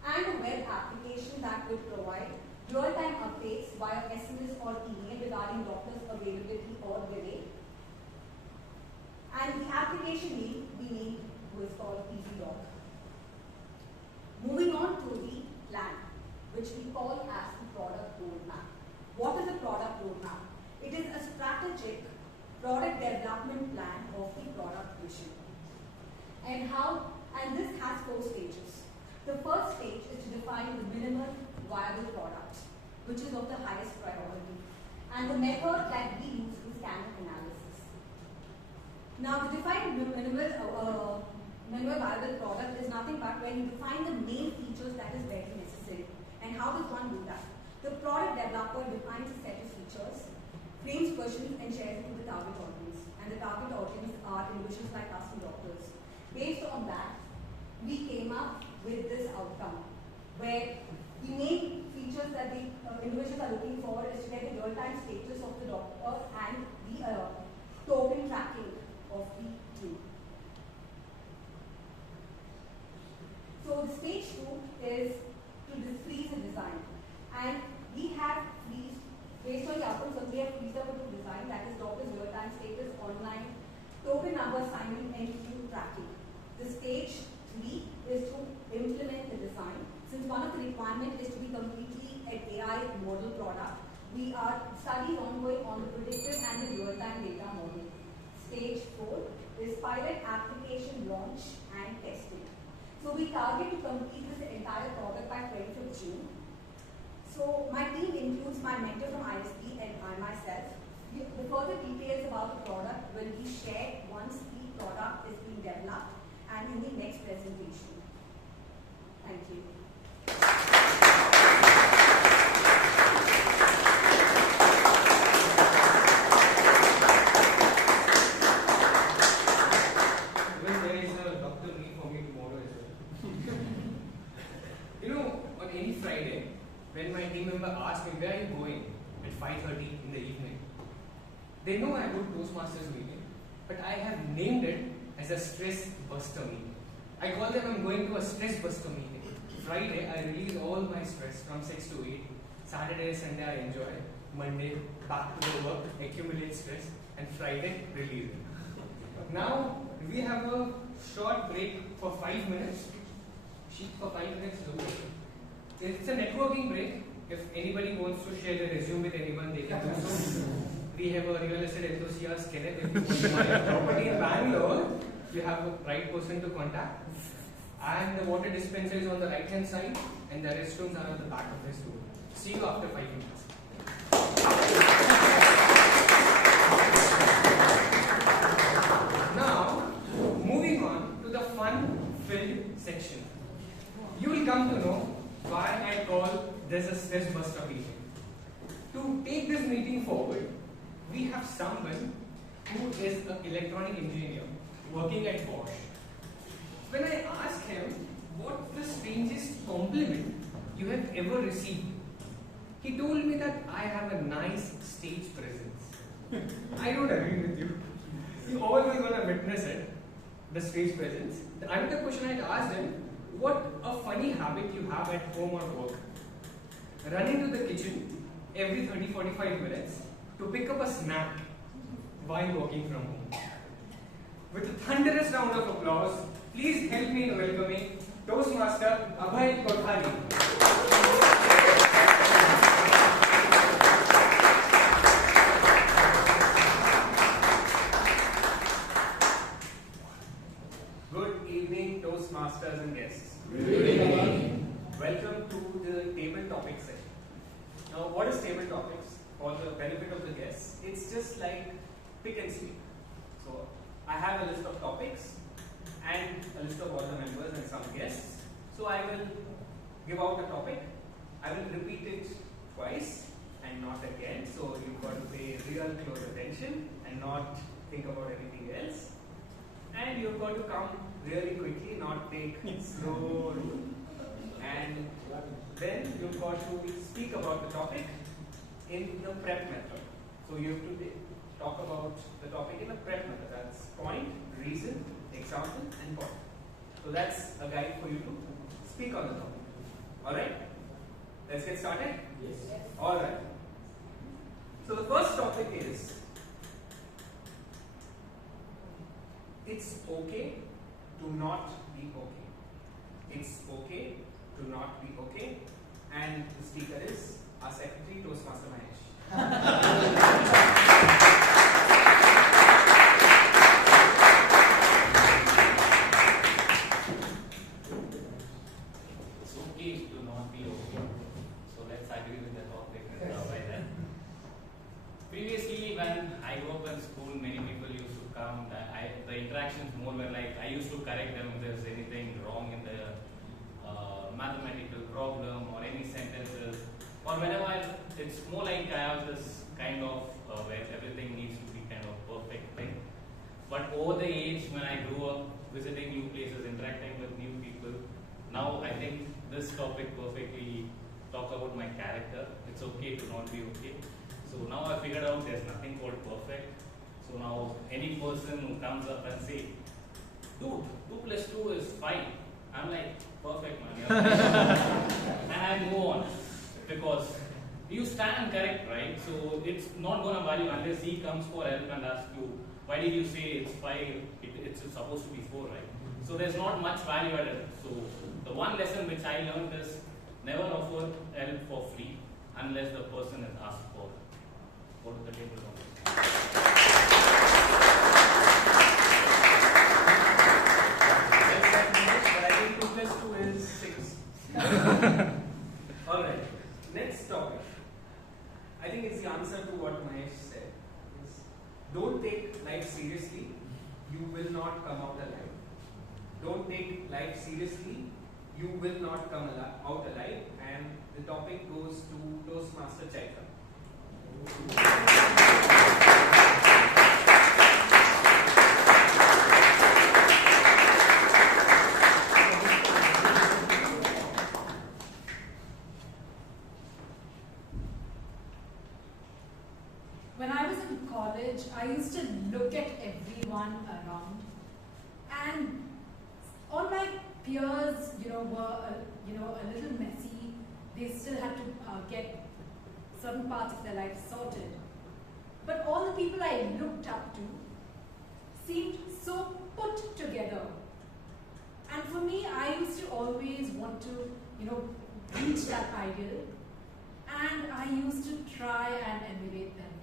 and a web application that would provide real-time updates via SMS or email regarding doctors' availability or delay. And the application we need was called EasyDoc. Moving on to the plan, which we call as the product roadmap. What is a product roadmap? It is a strategic product development plan of the product vision. And this has 4 stages. The first stage is to define the minimum viable product, which is of the highest priority. And the method that we use is scanner analysis. Now, the defined minimal viable product is nothing but when you define the main features that is very necessary. And how does one do that? The product developer defines a set of features, frames questions, and shares it to the target audience. And the target audience are individuals like us and doctors. Based on that, we came up with this outcome, where the main features that the individuals are looking for is to get the real-time status of the doctor and the token tracking of the team. So the stage 2 is to freeze a design. And we have freezed, based on the outcomes, we have freezed up a design that is doctor's real-time status, online, token number assignment, and queue tracking. The stage 3 is to implement the design. Since one of the requirements is to be completely an AI model product, we are studies ongoing on the predictive and the real-time data model. Stage 4 is pilot application launch and testing. So we target to complete this entire product by 20th of June. So my team includes my mentor from IST and I myself. The further details about the product will be shared once the product is being developed and in the next presentation. Thank you. Even there is a doctor meet for me tomorrow as well. You know, on any Friday, when my team member asks me, where are you going at 5:30 in the evening? They know I go to Toastmasters meeting, but I have named it as a stress buster meeting. I call them I'm going to a stress buster meeting. Friday, I release all my stress from 6 to 8. Saturday, Sunday, I enjoy. Monday, back to the work, accumulate stress, and Friday, release it. Now, we have a short break for 5 minutes. Sheep for 5 minutes. It's a networking break. If anybody wants to share their resume with anyone, they can do so. We have a real estate enthusiast, Kenneth. If you want to buy a property in Bangalore, you have a right person to contact. And the water dispenser is on the right hand side, and the restrooms are at the back of this door. See you after 5 minutes. Now, moving on to the fun-filled section. You will come to know why I call this a stress buster meeting. To take this meeting forward, we have someone who is an electronic engineer working at Bosch. When I asked him what the strangest compliment you have ever received, he told me that I have a nice stage presence. I don't agree with you. You always want to witness it, the stage presence. The another question I asked him, what a funny habit you have at home or work. Running to the kitchen every 30-45 minutes to pick up a snack while working from home. With a thunderous round of applause, please help me in welcoming Toastmaster Abhay Kothari. Good evening, Toastmasters and guests. Good evening. Welcome to the table topics session. Now, what is table topics? For the benefit of the guests, it's just like pick and speak. So, I have a list of topics and a list of all the members and some guests. So, I will give out a topic. I will repeat it twice and not again. So, you've got to pay real close attention and not think about anything else. And you've got to come really quickly, not take slow route. And then you've got to speak about the topic in the prep method. So you have to talk about the topic in a prep method. That's point, reason, example, and point. So that's a guide for you to speak on the topic. Alright? Let's get started? Yes. Alright. So the first topic is, it's okay to not be okay. It's okay to not be okay. And the speaker is our secretary, Toastmaster Mahesh. It's okay to not be okay. So let's agree with the topic by then. Previously, when I grew up in school, many people used to come. I one where like I used to correct them if there's anything wrong in the mathematical problem or any sentences, or whenever it's more like I have this kind of where everything needs to be kind of perfect thing. But over the age when I grew up visiting new places, interacting with new people, now I think this topic perfectly talks about my character. It's okay to not be okay. So now I figured out there's nothing called perfect. So now any person who comes up and say, dude, 2 plus 2 is 5. I'm like, perfect man. And I move on. Because you stand correct, right? So it's not going to value unless he comes for help and asks you, why did you say it's 5? It's supposed to be 4, right? So there's not much value added. So the one lesson which I learned is never offer help for free unless the person is asked for it. Go to the table. But I think 2 plus 2 is 6. Alright, next topic. I think it's the answer to what Mahesh said. Is don't take life seriously, you will not come out alive. Don't take life seriously, you will not come out alive. And the topic goes to Toastmaster Chaitra. When I was in college, I used to look at everyone around, and all my peers, were a little messy. They still had to get certain parts of their life sorted. But all the people I looked up to seemed so put together. And for me, I used to always want to, reach that ideal, and I used to try and emulate them.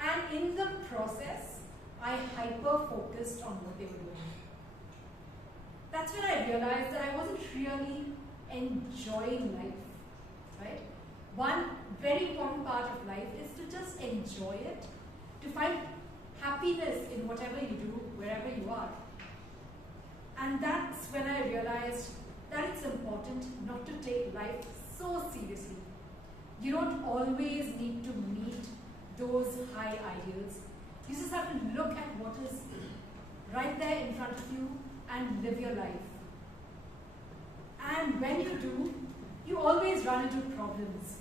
And in the process, I hyper-focused on what they were doing. That's when I realized that I wasn't really enjoying life, right? One very important part of life is to just enjoy it, to find happiness in whatever you do, wherever you are. And that's when I realized that it's important not to take life so seriously. You don't always need to meet those high ideals. You just have to look at what is right there in front of you and live your life. And when you do, you always run into problems.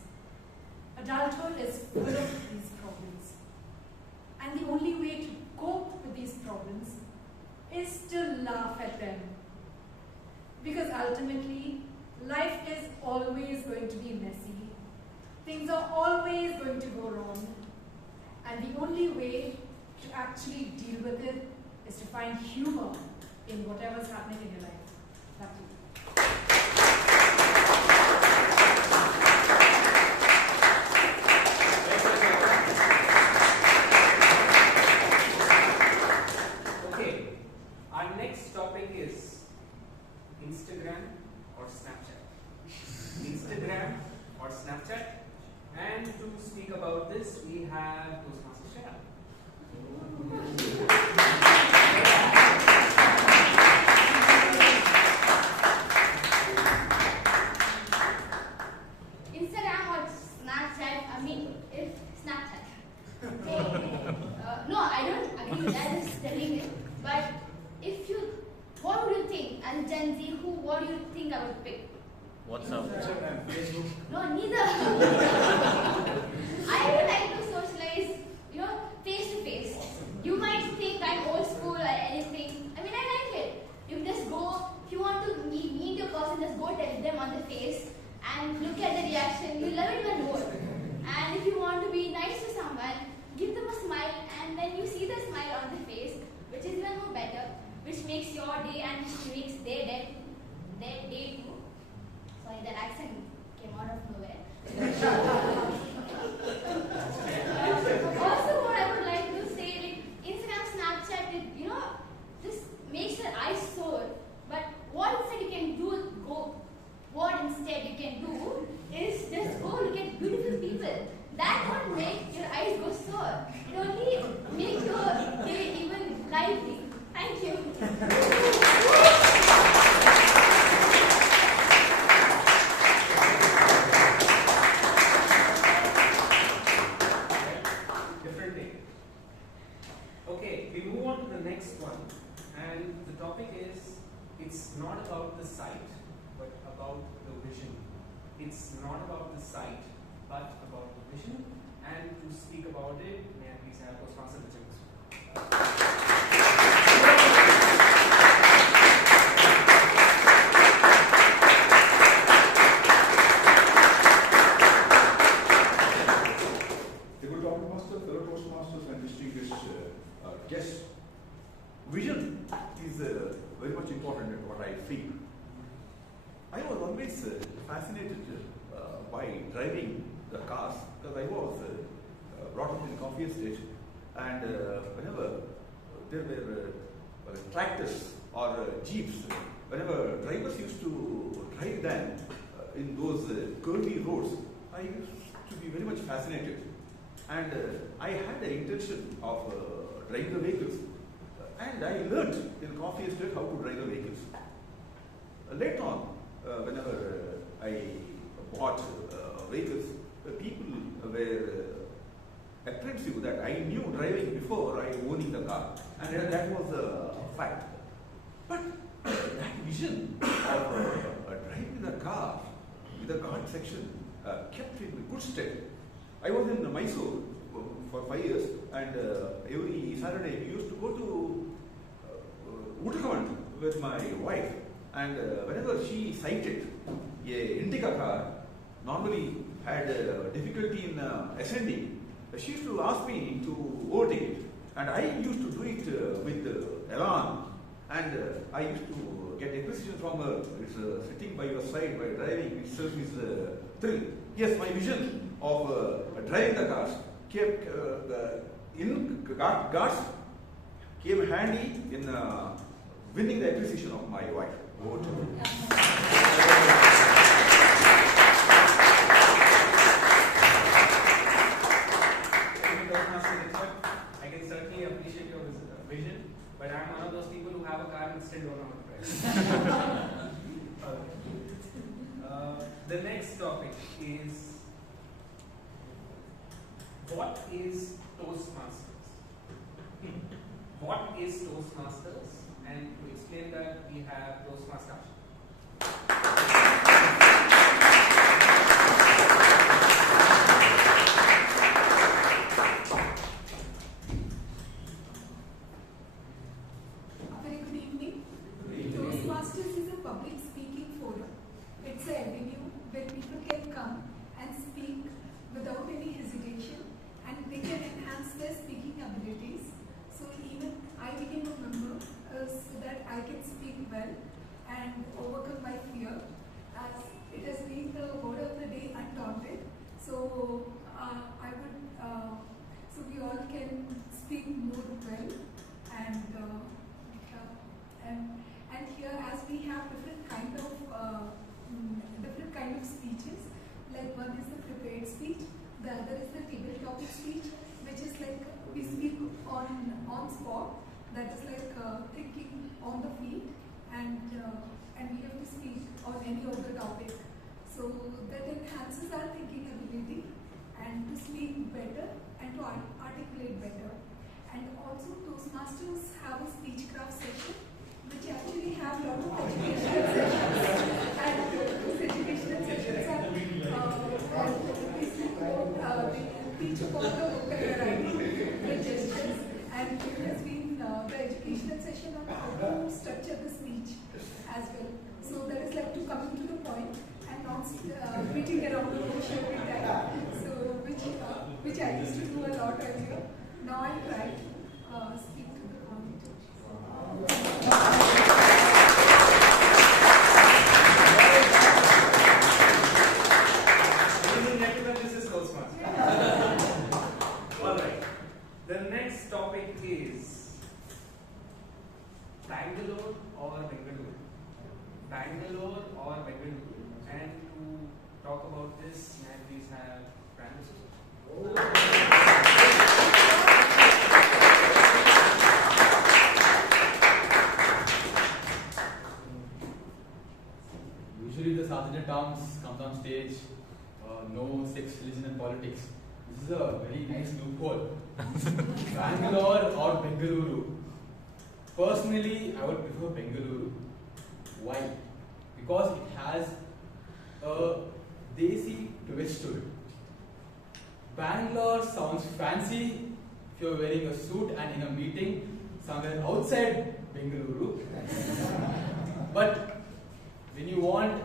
Adulthood is full of these problems. And the only way to cope with these problems is to laugh at them. Because ultimately, life is always going to be messy. Things are always going to go wrong. And the only way to actually deal with it is to find humor in whatever's happening in your life. Back to you. Okay, our next topic is Instagram or Snapchat. Instagram or Snapchat. And to speak about this, we have Toastmaster Shreya. Instagram or Snapchat? I mean, if Snapchat. No, I don't agree with that. Just telling it. But if you, what would you think as a Gen Z? What do you think I would pick? What's up? No, neither. I would like to socialize, face to face. You might think I'm old school or anything. I mean, I like it. You just go, if you want to meet your person, just go tell them on the face and look at the reaction. You love it even more. And if you want to be nice to someone, give them a smile, and then you see the smile on the face, which is even more better, which makes your day and which makes their day too. Sorry, that accent came out of nowhere. Also, what I would like to say, like Instagram, Snapchat, it, just makes your eyes sore. But what instead you can do, is just go look at beautiful people. That won't make your eyes go sore. It only makes your day even lively. Thank you. and the topic is, it's not about the site, but about the vision. It's not about the site, but about the vision. And to speak about it, may I please have Toastmaster Richard. Fellow Toastmasters, fellow Toastmasters, and distinguished guests, vision is very much important in what I feel. I was always fascinated by driving the cars because I was brought up in coffee estate, and whenever there were tractors or jeeps, whenever drivers used to drive them in those curvy roads, I used to be very much fascinated. And I had the intention of driving the vehicles, and I learned in coffee estate how to drive the vehicles. Later on, whenever I bought vehicles, people were apprehensive that I knew driving before I owning the car, and that was a fact. But that vision of driving the car with the guard section kept in good state. I was in Mysore for 5 years, and every Saturday we used to go to Uttarakhand with my wife, and whenever she sighted a Indica car, normally had difficulty in ascending, she used to ask me to overtake it, and I used to do it with elan, and I used to get appreciation from her. It's sitting by your side by driving itself is a thrill. Yes, my vision of driving the cars kept in guards came handy in winning the appreciation of my wife. Over to you. I can certainly appreciate your vision, but I'm one of those people who have a car and still don't know how to drive. The next topic is, what is Toastmasters? What is Toastmasters? And to explain that, we have Toastmaster Asha. Very good evening. Toastmasters is a public speaking forum. It's an avenue where people can come and speak without any hesitation, and they can enhance their speaking abilities. So even I became a member so that I can speak well and overcome my fear, as it has been the word of the day, undaunted. So so we all can speak more well, and here, as we have different kind of speeches, like one is the prepared speech, the other is the table topic speech, which is like we speak on spot, that is like thinking on the feet, and we have to speak on any other topic. So that enhances our thinking ability and to speak better and to articulate better. And also Toastmasters have a speechcraft session, which actually have a lot of educational sessions, and those educational sessions are we teach about the vocabulary, the gestures, and it has been the educational session on how to structure the speech as well. So that is like to come to the point and not beating around the bush every time. So which I used to do a lot earlier. Now I try to speak to the point. Ladies and gentlemen, this is Toastmasters. Alright. The next topic is Bangalore or Bengaluru? Bangalore or Bengaluru? And to talk about this, may I please have Bryan. Usually the Sergeant at Arms comes on stage, no sex, religion and politics. This is a very nice loophole. Bangalore or Bengaluru? Personally, I would prefer Bengaluru. Why? Because it has a desi twist to it. Bangalore sounds fancy if you're wearing a suit and in a meeting somewhere outside Bengaluru. But when you want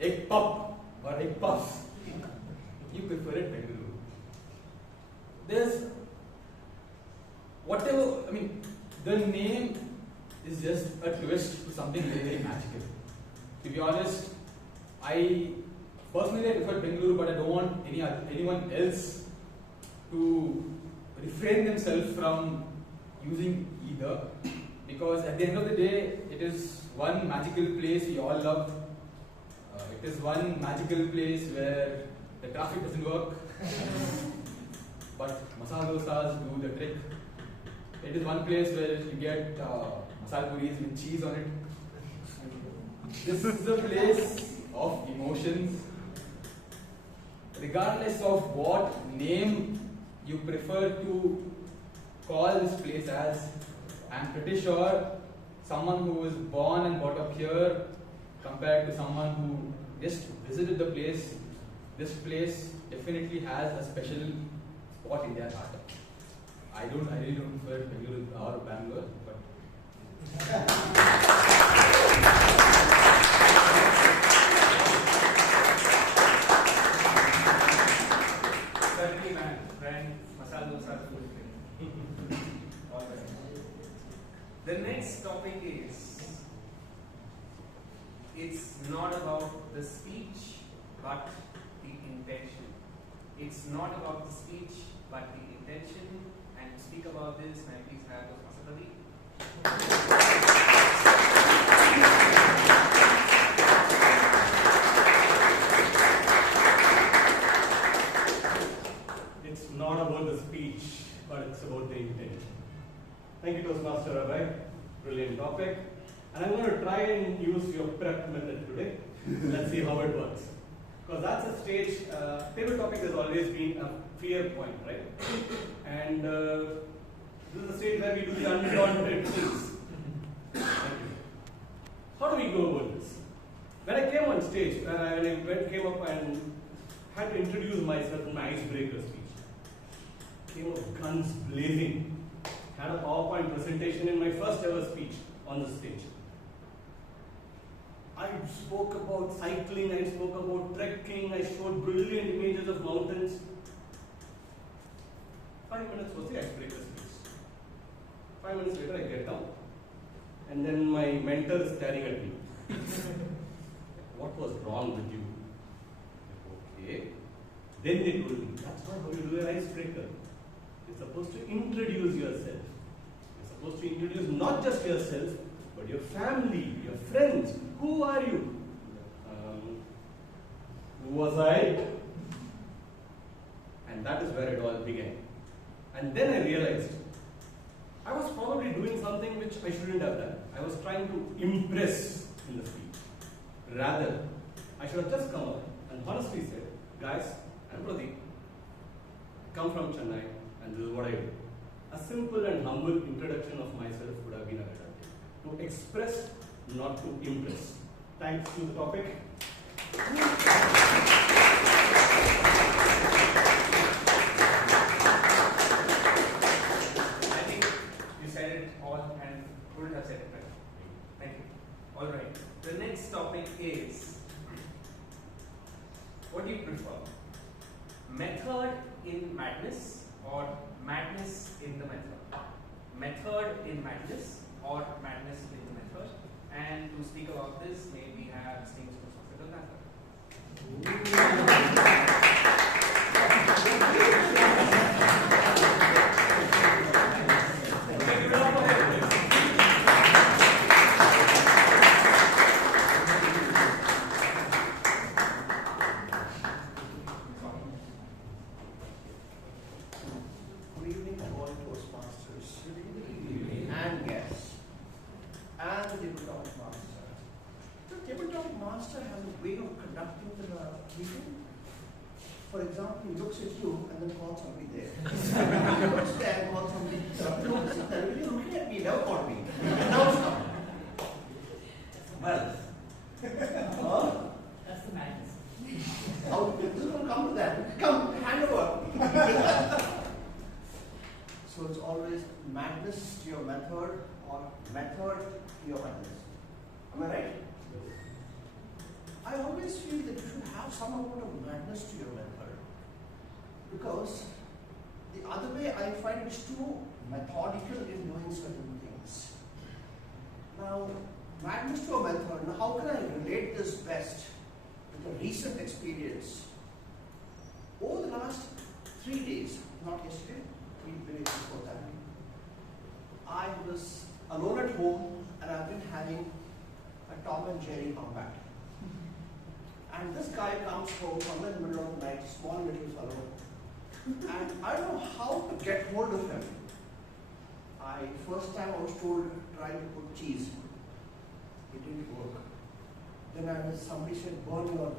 egg puff or egg puffs, you prefer it Bengaluru. There's whatever, I mean, the name is just a twist to something very, very magical. To be honest, I personally prefer Bengaluru, but I don't want anyone else to refrain themselves from using either, because at the end of the day, it is one magical place we all love. It is one magical place where the traffic doesn't work, but masala dosas do the trick. It is one place where you get masala puris with cheese on it. This is the place of emotions. Regardless of what name you prefer to call this place as, I'm pretty sure someone who was born and brought up here compared to someone who just visited the place, this place definitely has a special spot in their heart. I really don't prefer Bengaluru or Bangalore, but certainly, man. Bryan, masala dosa is good. All right. The next topic is, it's not about the speech, but the intention. It's not about the speech, but the intention. And to speak about this, may I please have Toastmaster Pradeep. It's not about the speech, but it's about the intent. Thank you, Toastmaster Abhay. Brilliant topic. And I'm going to try and use your prep method today. Let's see how it works. Because that's a stage, table topic has always been a fear point, right? And this is a stage where we do the undaunted things. How do we go about this? When I came on stage, when I came up and had to introduce myself in my icebreaker speech, came up guns blazing, had a PowerPoint presentation in my first ever speech on the stage. I spoke about cycling, I spoke about trekking, I showed brilliant images of mountains. 5 minutes was the icebreaker speech. 5 minutes later, I get down, and then my mentor is staring at me. What was wrong with you? Okay. Then they told me, that's not how you do an icebreaker. You're supposed to introduce yourself. You're supposed to introduce not just yourself, but your family, your friends. Who are you? Who was I? And that is where it all began. And then I realized I was probably doing something which I shouldn't have done. I was trying to impress in the speech. Rather, I should have just come up and honestly said, guys, I'm Pradeep. I come from Chennai, and this is what I do. A simple and humble introduction of myself would have been a better thing. To express, not to impress. Thanks to the topic. I think you said it all and couldn't have said it better. Thank you. All right. The next topic is, what do you prefer? Method in madness or madness in the method? Method in madness or madness in the method? And to speak about this, may we have distinguished Good evening to all Toastmasters. And guests. And the tabletop master. The tabletop master has a way of conducting the meeting For example, he looks at you and then calls somebody there. He looks there and calls somebody. No, sit there. Will you look at me? Never called me. Now stop. Well, That's the madness. how this will come to that? Come, hand over. So it's always madness to your method or method to your madness. Am I right? I always feel that you should have some amount of madness to your method. Because the other way I find it's too methodical in doing certain things. Now, madness to a method, now how can I relate this best with a recent experience? Over the last 3 days, not yesterday, 3 days before that, I was alone at home and I've been having a Tom and Jerry combat. And this guy comes home somewhere in the middle of the night, small little fellow, and I don't know how to get hold of him. First time I was told, try to put cheese. It didn't work. Then somebody said, burn your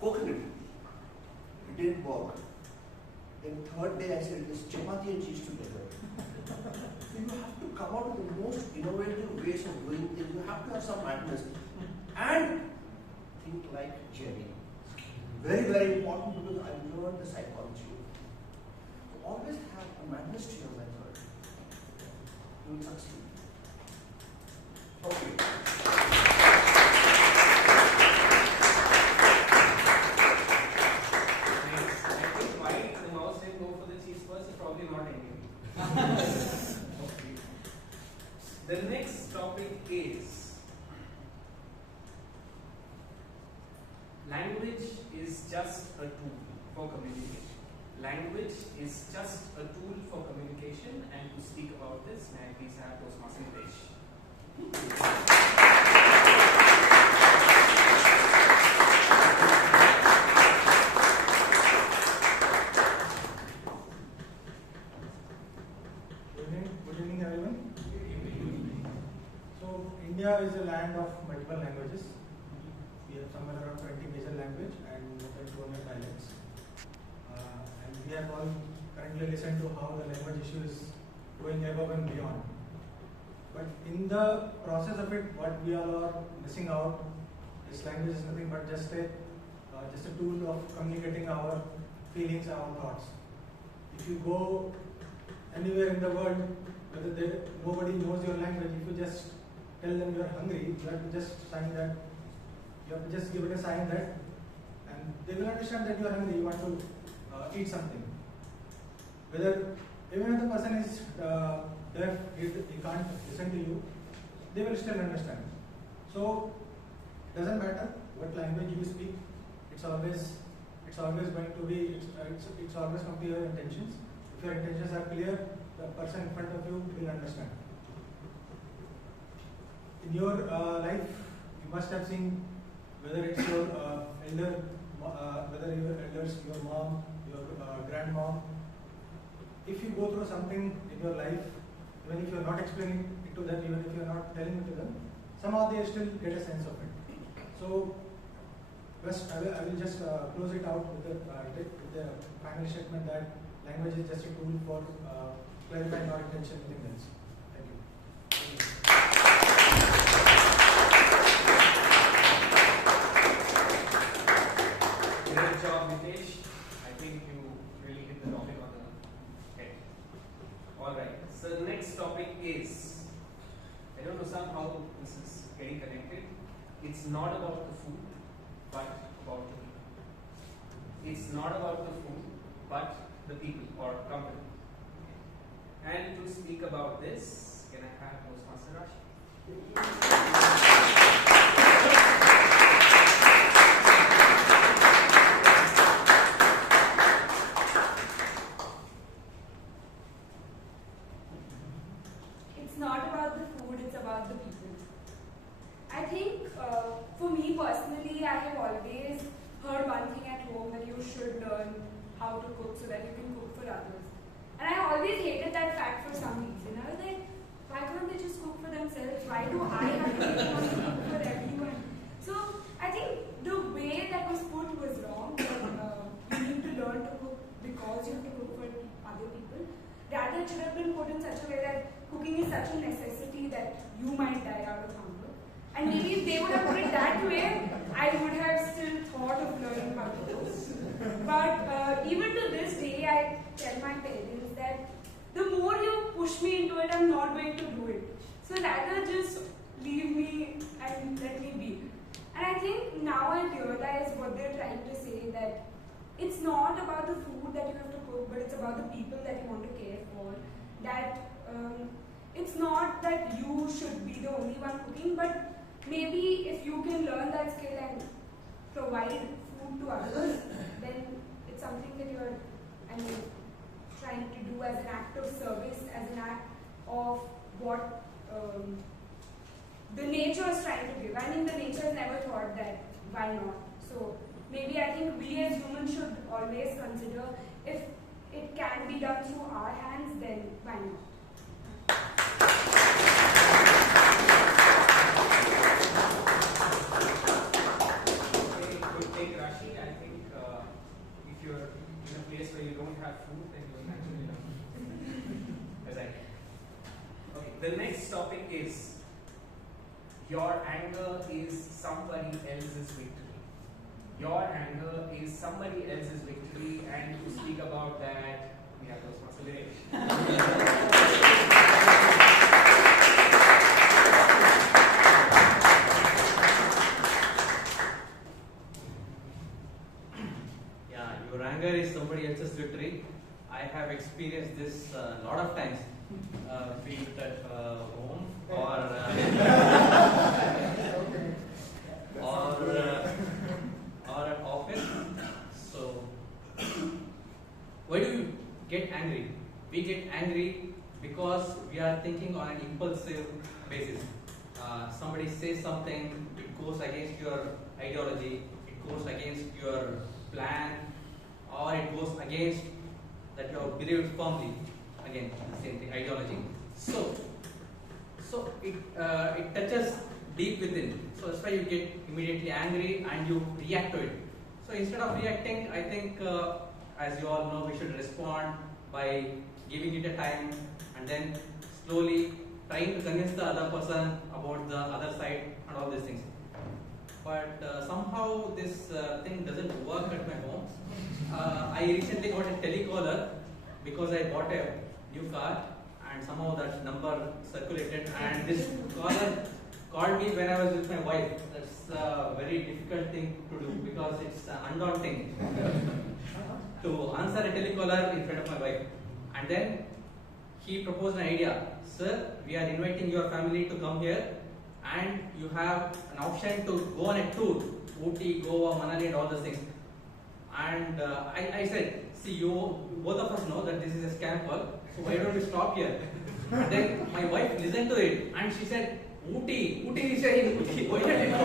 coconut. It didn't work. Then third day I said, this chapati and cheese together. You have to come out with the most innovative ways of doing things. You have to have some madness. And think like Jerry. Very, very important because I learned the psychology. So always have a madness to your method. You will succeed. Okay. I think why the mouse didn't go for the cheese first is probably not angry. Okay. The next topic is language is just a tool for communication. Language is just a tool for communication, and to speak about this, may I please have Toastmaster Nitesh. Good evening everyone. So India is a land of multiple languages. We have somewhere around 20 major languages and more than 200 dialects. And we have all currently listened to how the language issue is going above and beyond. But in the process of it, what we all are missing out is language is nothing but just a tool of communicating our feelings, our thoughts. If you go anywhere in the world, whether nobody knows your language, if you just tell them you are hungry, you have to just sign that. You have to just give it a sign that, and they will understand that you are hungry, you want to eat something. Whether even if the person is deaf, he can't listen to you, they will still understand. So, doesn't matter what language you speak, it's always going to be, it's always come to your intentions. If your intentions are clear, the person in front of you will understand. In your life, you must have seen whether it's your whether your elders, your mom, your grandmom. If you go through something in your life, even if you are not explaining it to them, even if you are not telling it to them, somehow they still get a sense of it. So, I will just close it out with the final statement that language is just a tool for clarifying our intention, nothing else. Thank you. Great job, Nitesh. I think you really hit the topic on the head. Alright, so the next topic is, I don't know somehow this is getting connected. It's not about the food, but about the people. It's not about the food, but the people or company. And to speak about this, can I have Toastmaster Asha? It's not about the food, it's about the people. I think for me personally, I have always heard one thing at home that you should learn how to cook so that you can cook for others. And I always hated that fact for some reason. I was like, why can't they just cook for themselves? Why do I have to cook for everyone? So I think the way that was put was wrong. in such a way that cooking is such a necessity that you might die out of hunger. And maybe if they would have put it that way, I would have still thought of learning how to cook. But even to this day, I tell my parents that the more you push me into it, I'm not going to do it. So rather just leave me and let me be. And I think now I realize what they're trying to say, that it's not about the food that you have to cook, but it's about the people that you want to care for. That it's not that you should be the only one cooking, but maybe if you can learn that skill and provide food to others, then it's something that you're trying to do as an act of service, as an act of what the nature is trying to give. I mean, the nature has never thought that, why not? So maybe I think we as humans should always consider, if it can be done through our hands, then why not? Good take, Rashi. I think if you're in a place where you don't have food, then you're naturally not. Right. Okay. The next topic is, your anger is somebody else's victory. Your anger is somebody else's victory, and to speak about that, we have Toastmaster Girish. Yeah, your anger is somebody else's victory. I have experienced this a lot of times, be it at home or at office. So, why do you get angry? We get angry because we are thinking on an impulsive basis. Somebody says something, it goes against your ideology, it goes against your plan, or it goes against that you have believed firmly. Again, the same thing, ideology. So it touches deep within. So that's why you get immediately angry and you react to it. So instead of reacting, I think, as you all know, we should respond by giving it a time and then slowly trying to convince the other person about the other side and all these things. But somehow this thing doesn't work at my home. I recently got a telecaller because I bought a new car, and somehow that number circulated, and this caller called me when I was with my wife. That's a very difficult thing to do because it's undaunting to answer a telecaller in front of my wife. And then he proposed an idea. Sir, we are inviting your family to come here, and you have an option to go on a tour, Ooty, Goa, Manali, and all those things. And I said, see, both of us know that this is a scam call, so why don't we stop here? And then my wife listened to it, and she said, Ooty is saying Ooty, why don't we go?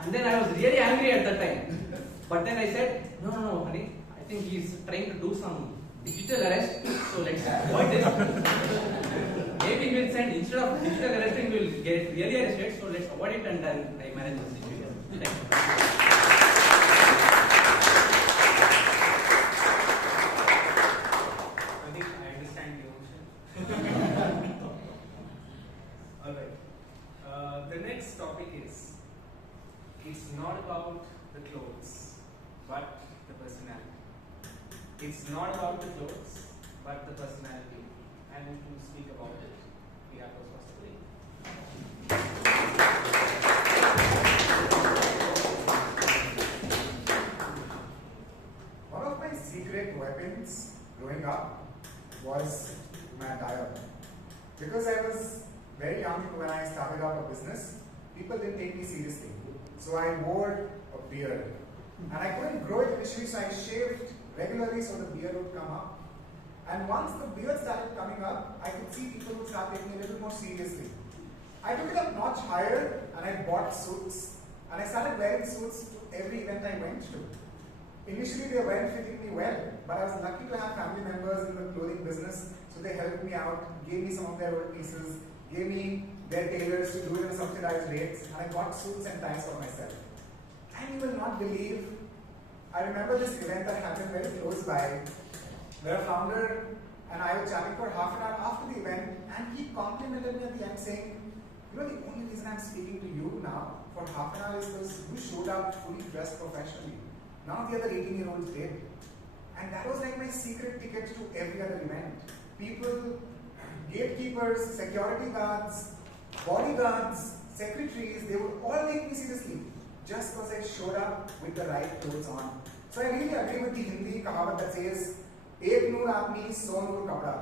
And then I was really angry at that time. But then I said, no, honey, I think he's trying to do some digital arrest, so let's avoid this. Maybe we'll send, instead of digital arresting, we'll get really arrested, so let's avoid it, and then I manage the situation. Thank you. It's not about the clothes, but the personality. It's not about the clothes, but the personality. And to speak about it, we have Toastmaster. One of my secret weapons growing up was my dialogue. Because I was very young when I started out a business, people didn't take me seriously. So I wore a beard. And I couldn't grow it initially, so I shaved regularly so the beard would come up. And once the beard started coming up, I could see people would start taking me a little more seriously. I took it a notch higher and I bought suits. And I started wearing suits to every event I went to. Initially they weren't fitting me well, but I was lucky to have family members in the clothing business, so they helped me out, gave me some of their old pieces, gave me their tailors to do it at subsidized rates, and I bought suits and ties for myself. And you will not believe, I remember this event that happened very close by, where a founder and I was chatting for half an hour after the event, and he complimented me at the end saying, you know, the only reason I'm speaking to you now for half an hour is because you showed up fully dressed professionally. None of the other 18-year-olds did. And that was like my secret ticket to every other event. People, gatekeepers, security guards, bodyguards, secretaries, they would all take me seriously just because I showed up with the right clothes on. So I really agree with the Hindi kahavat that says, Ek noor aapni, so noor kapda.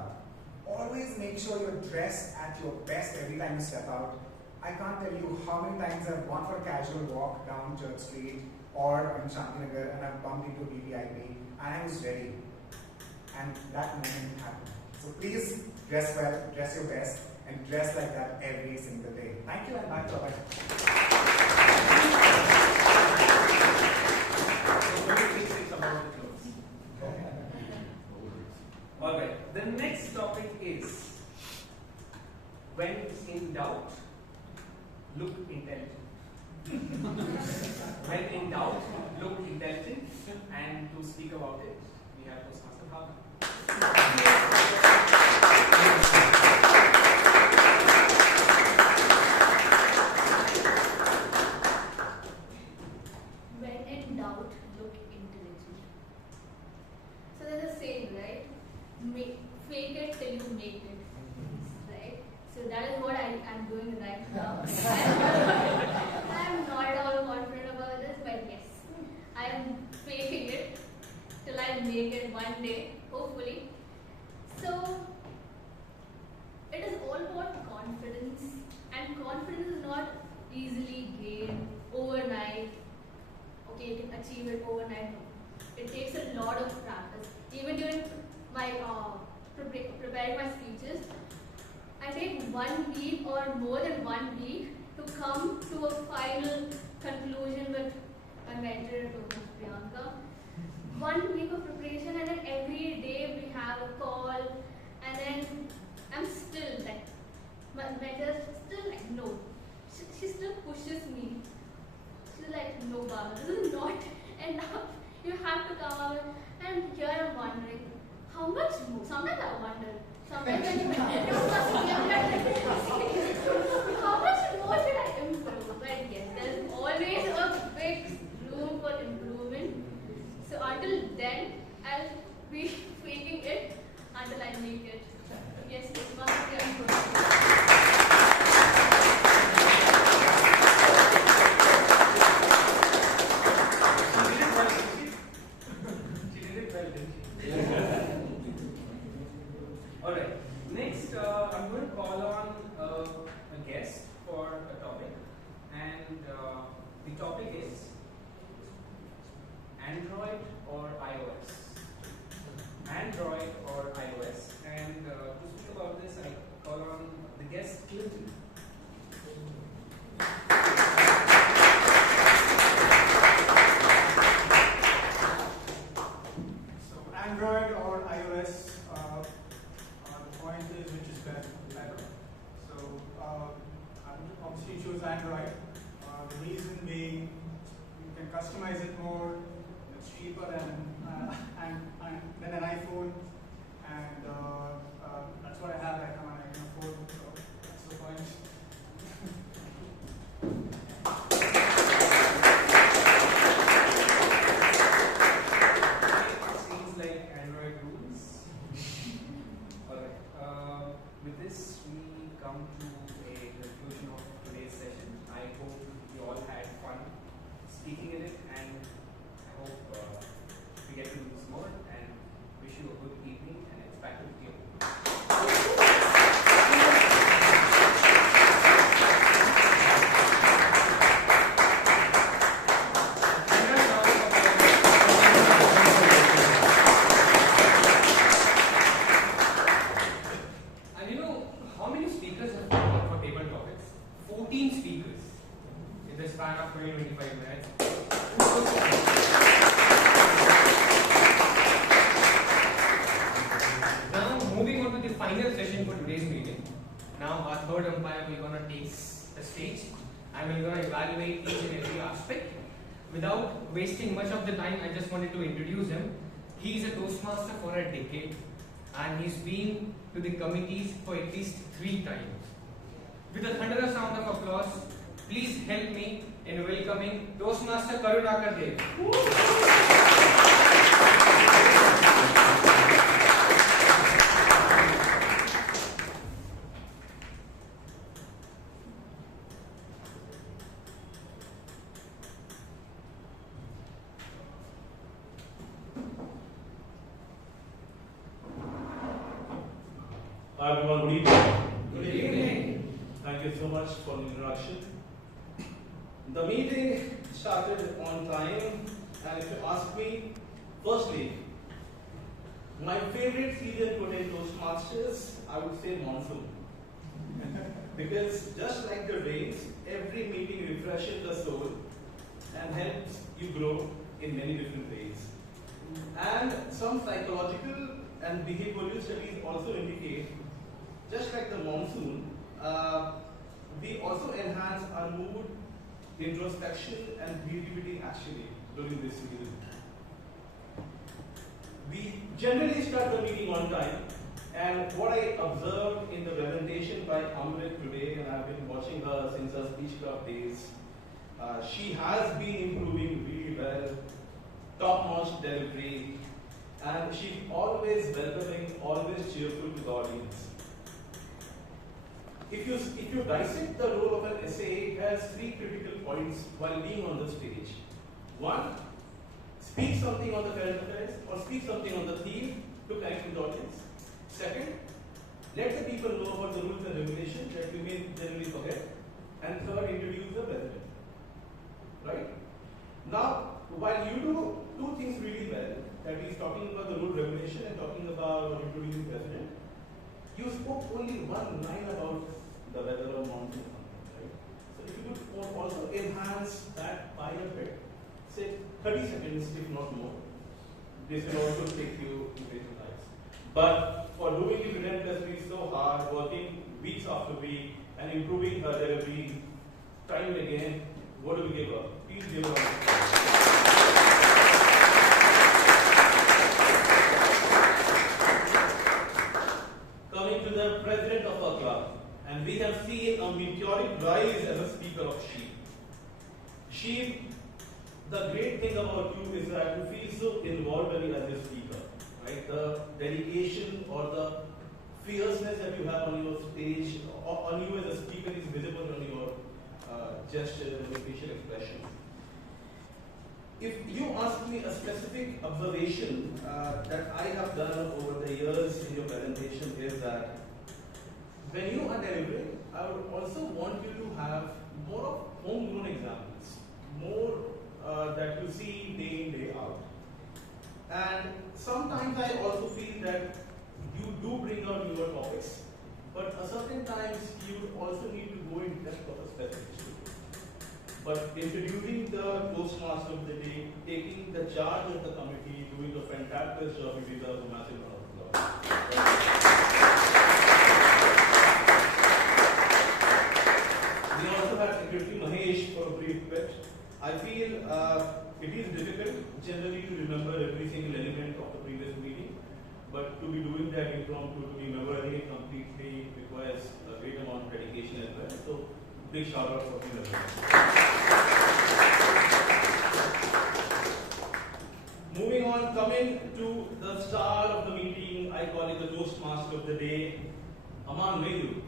Always make sure you're dressed at your best every time you step out. I can't tell you how many times I've gone for a casual walk down Church Street or in Shantinagar and I've bumped into a PPIP and I was ready. And that moment happened. So please dress well, dress your best, and dress like that every single day. Thank you and back to Abhay. Alright, the next topic is when in doubt, look intelligent. When in doubt, look intelligent, and to speak about it, we have Toastmaster Abhay. When in doubt, look intelligent. So there's a saying, right? Fake it till you make it, right? So that is what I'm doing right now. I'm not at all confident about this, but yes, I'm faking it till I make it one day, hopefully. So it is all about confidence, and confidence is not easily gained overnight. Okay, you can achieve it overnight. It takes a lot of practice. Even during my preparing my speeches, I take 1 week or more than 1 week to come to a final conclusion with my mentor, Priyanka. 1 week of preparation, and then every day we have a call, and then I'm still like, my mentor still like, no. She still pushes me. She's like, no, Baba, this is not enough. You have to come out. And here I'm wondering, how much more? Sometimes I wonder. Sometimes how much more should I improve? But yes, there's always a big room for improvement. So until then, I'll be faking it until I make it. Yes, it must be improved. Alright, next I'm going to call on a guest for a topic, and the topic is Android or iOS. Android or iOS. And to speak about this, I call on the guest Clinton. So Android or iOS, the point is which is better. So I would obviously choose Android. The reason being you can customize it more. It's cheaper than an iPhone, and that's what I have right now. I can afford. So that's the point. Seems like Android rules. Alright, with this we come to a conclusion of today's session. I hope you all had fun speaking in it, and I hope we get to do this more, and wish you a good evening, and it's back to the table. And you know how many speakers have come up for table topics? 14 speakers in the span of 20-25 minutes. Now moving on to the final session for today's meeting. Now our third umpire will gonna take the stage and we're gonna evaluate each and every aspect. Without wasting much of the time, I just wanted to introduce him. He is a Toastmaster for a decade. and he's been to the committees for at least 3 times. With a thunderous sound of applause, please help me in welcoming Toastmaster Karunakar Dev. Hi everyone, good evening. Good evening. Thank you so much for the introduction. The meeting started on time, and if you ask me, firstly, my favorite season to attend Toastmasters, I would say monsoon. Because just like the rains, every meeting refreshes the soul and helps you grow in many different ways. And some psychological and behavioral studies also indicate, just like the monsoon, we also enhance our mood, introspection, and creativity actually during this season. We generally start the meeting on time, and what I observed in the presentation by Amrit today, and I've been watching her since her speech club days, she has been improving really well, top-notch delivery, and she's always welcoming, always cheerful to the audience. If you dissect the role of an SA, it has 3 critical points while being on the stage. 1, speak something on the current affairs or speak something on the theme to connect with the audience. 2nd, let the people know about the rules and regulations that we may generally forget. And 3rd, introduce the president. Right? Now, while you do 2 things really well, that is talking about the rule regulation and talking about introducing the president, you spoke only 1 line about the weather or monsoon, right? So if you could also enhance that by a bit, say 30 seconds if not more, this will also take you to greater heights. But for doing it relentlessly so hard, working weeks after week and improving her delivery time and again, what do we give her? Please give her. Coming to the president of our club, and we have seen a meteoric rise as a speaker of Sheeb. Sheeb, the great thing about you is that you feel so involved as a speaker, right? The dedication or the fierceness that you have on your stage, or on you as a speaker, is visible on your gestures and your facial expression. If you ask me a specific observation that I have done over the years in your presentation is that when you are delivering, I would also want you to have more of homegrown examples, more that you see day in, day out. And sometimes I also feel that you do bring out newer topics, but at certain times you also need to go in depth of a specific issue. But introducing the Toastmaster of the day, taking the charge of the committee, doing a fantastic job, you deserve a massive round of applause. We also had Secretary Mahesh for a brief bit. I feel it is difficult generally to remember every single element of the previous meeting, but to be doing that impromptu, to be memorizing it completely requires a great amount of dedication as well. So, big shout out for you. Moving on, coming to the star of the meeting, I call it the Toastmaster of the day, Amaan Medu.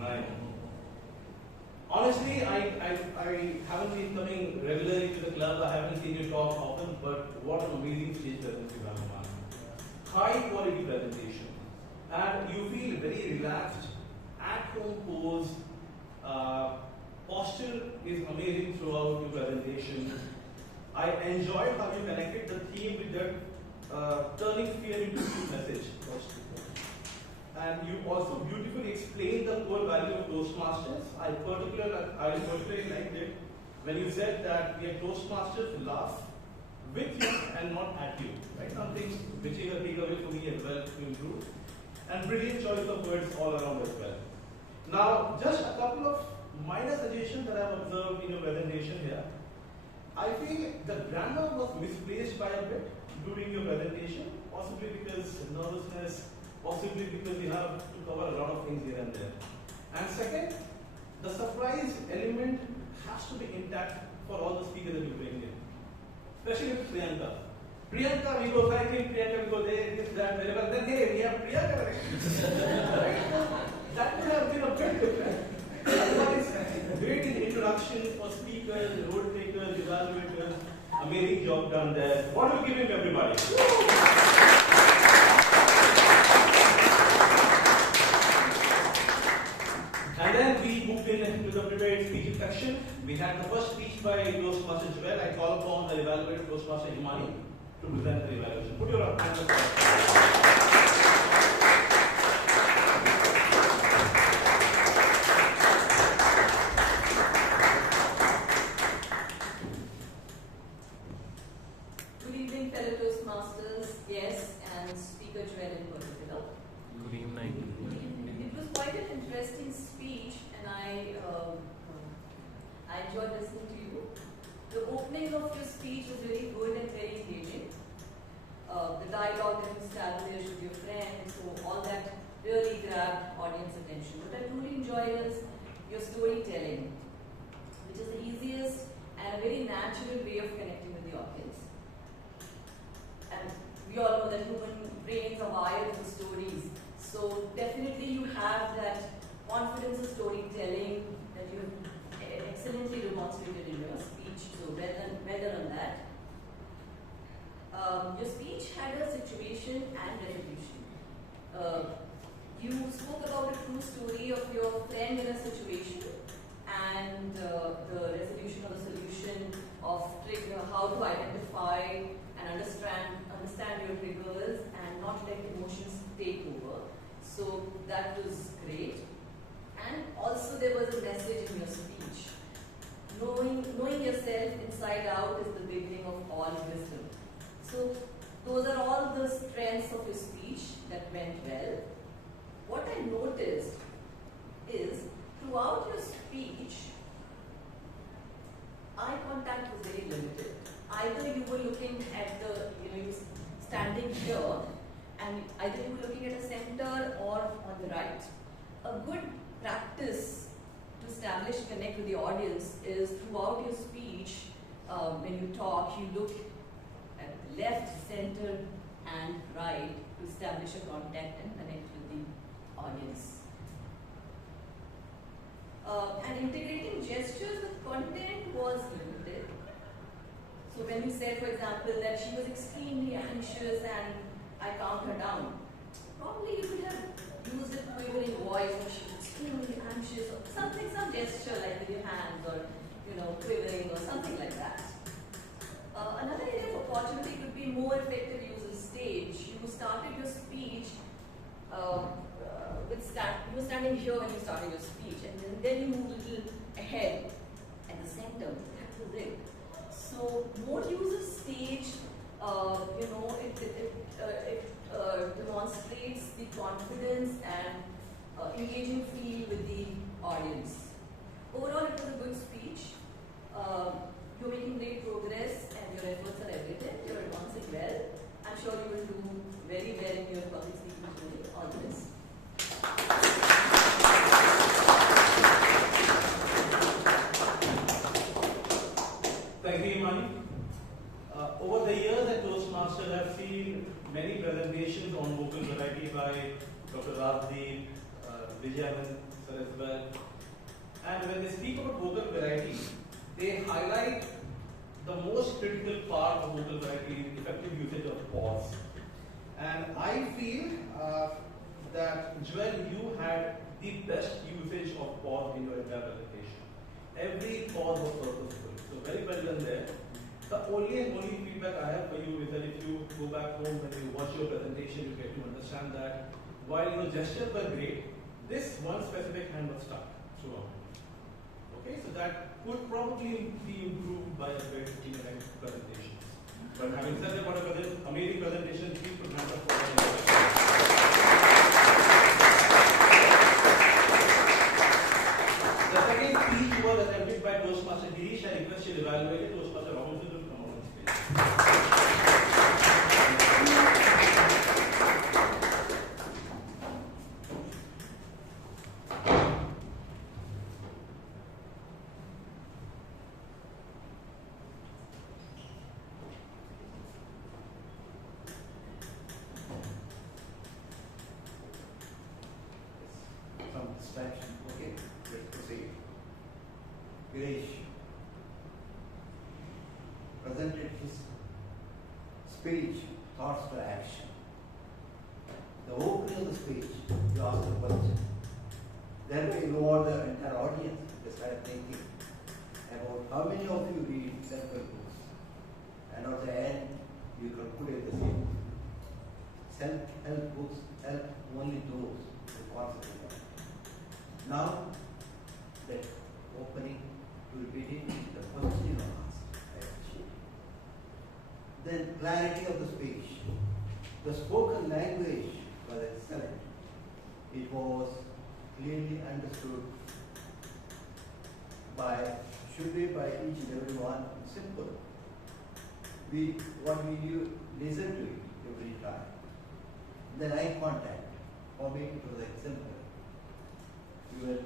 Right. Honestly, I haven't been coming regularly to the club. I haven't seen you talk often, but what an amazing stage presence you have, Amaan. High quality presentation, and you feel very relaxed, at home pose. Posture is amazing throughout your presentation. I enjoyed how you connected the theme with that turning fear into a message. And you also beautifully explained the core value of Toastmasters. I particularly liked it when you said that we are Toastmasters laugh with you and not at you. Right? Something which is a takeaway for me as well to improve. And brilliant choice of words all around as well. Now, just a couple of minor suggestions that I have observed in your presentation here. I feel the grammar was misplaced by a bit during your presentation, possibly because nervousness, possibly because we have to cover a lot of things here and there. And second, the surprise element has to be intact for all the speakers that you bring in. Especially with Priyanka. Priyanka, we go cycling, Priyanka, we go there, this, that, wherever. Then, hey, we have Priyanka. That would have been a bit different. Otherwise, great in introduction for speakers, road takers, evaluators. Amazing job done there. What do we give him, everybody? And then we moved into the prepared speech section. We had the first speech by Toastmaster Joel. I call upon the evaluator Toastmaster Isani to present the evaluation. Put your hands up. Good evening, fellow Toastmasters, guests, and speaker Joel in particular. Good evening. It was quite an interesting speech, and I enjoyed listening to you. The opening of your speech was very good and very engaging. The dialogue that you established with your friends, so all that really grabbed audience attention. What I truly enjoy is your storytelling, which is the easiest and a very natural way of connecting with the audience. And we all know that human brains are wired for stories. So definitely you have that confidence of storytelling that you have excellently demonstrated in your speech. So well done on that. Your speech had a situation and resolution. You spoke about a true story of your friend in a situation and the resolution or the solution of how to identify and understand your triggers and not let emotions take over. So that was great. And also there was a message in your speech. Knowing yourself inside out is the beginning of all wisdom. So those are all the strengths of your speech that went well. What I noticed is throughout your speech, eye contact was very limited. Either you were looking at you were standing here, and either you were looking at a center or on the right. A good practice to establish connect with the audience is throughout your speech, when you talk, you look at the left, center, and right to establish a contact and connect with the audience. And integrating gestures with content was limited. So when you said, for example, that she was extremely anxious and I calmed her down, probably you could have used a quivering voice or she was extremely anxious or something, some gesture like with your hands or quivering or something like that. Another area of opportunity could be more effective use of stage. You started your speech you were standing here when you started your speech, and then you moved a little ahead at the center. That was it. So more use of stage, it demonstrates the confidence and engaging feel with the audience. Overall, it was a good speech. You're making great progress, and your efforts are evident. You're advancing well. I'm sure you will do very well in your public speaking journey. All the best. Thank you, Imani. Over the years at Toastmasters, I've seen many presentations on vocal variety by Dr. Rajdeep, Vijayan, sir as well. And when they speak about vocal variety, they highlight the most critical part of vocal variety is effective usage of pause. And I feel that, Joel, you had the best usage of pause in your entire presentation. Every pause was purposeful. So very well done there. The only feedback I have for you is that if you go back home when you watch your presentation, you get to understand that while your gestures were great, this one specific hand was stuck throughout. Okay, so that could probably be improved by a bit in your next presentations. But having said that, what an amazing presentation, please put hands up for the second speech was attempted by Toastmaster Girish. I request you to evaluate Toastmaster Robinson to come on stage. distraction. Okay, let's proceed. Girish presented his speech, thoughts to action. The opening of the speech, you asked a question. Then we involved the entire audience. They started thinking about how many of you read self-help books. And at the end, you concluded the same. Self-help books help only those who concentrate. Now, the opening will begin with the question asked. Then clarity of the speech. The spoken language was excellent. It was clearly understood should be by each and every one. Simple. What we do, listen to it every time. Then eye contact. For me, it was exemplary. We were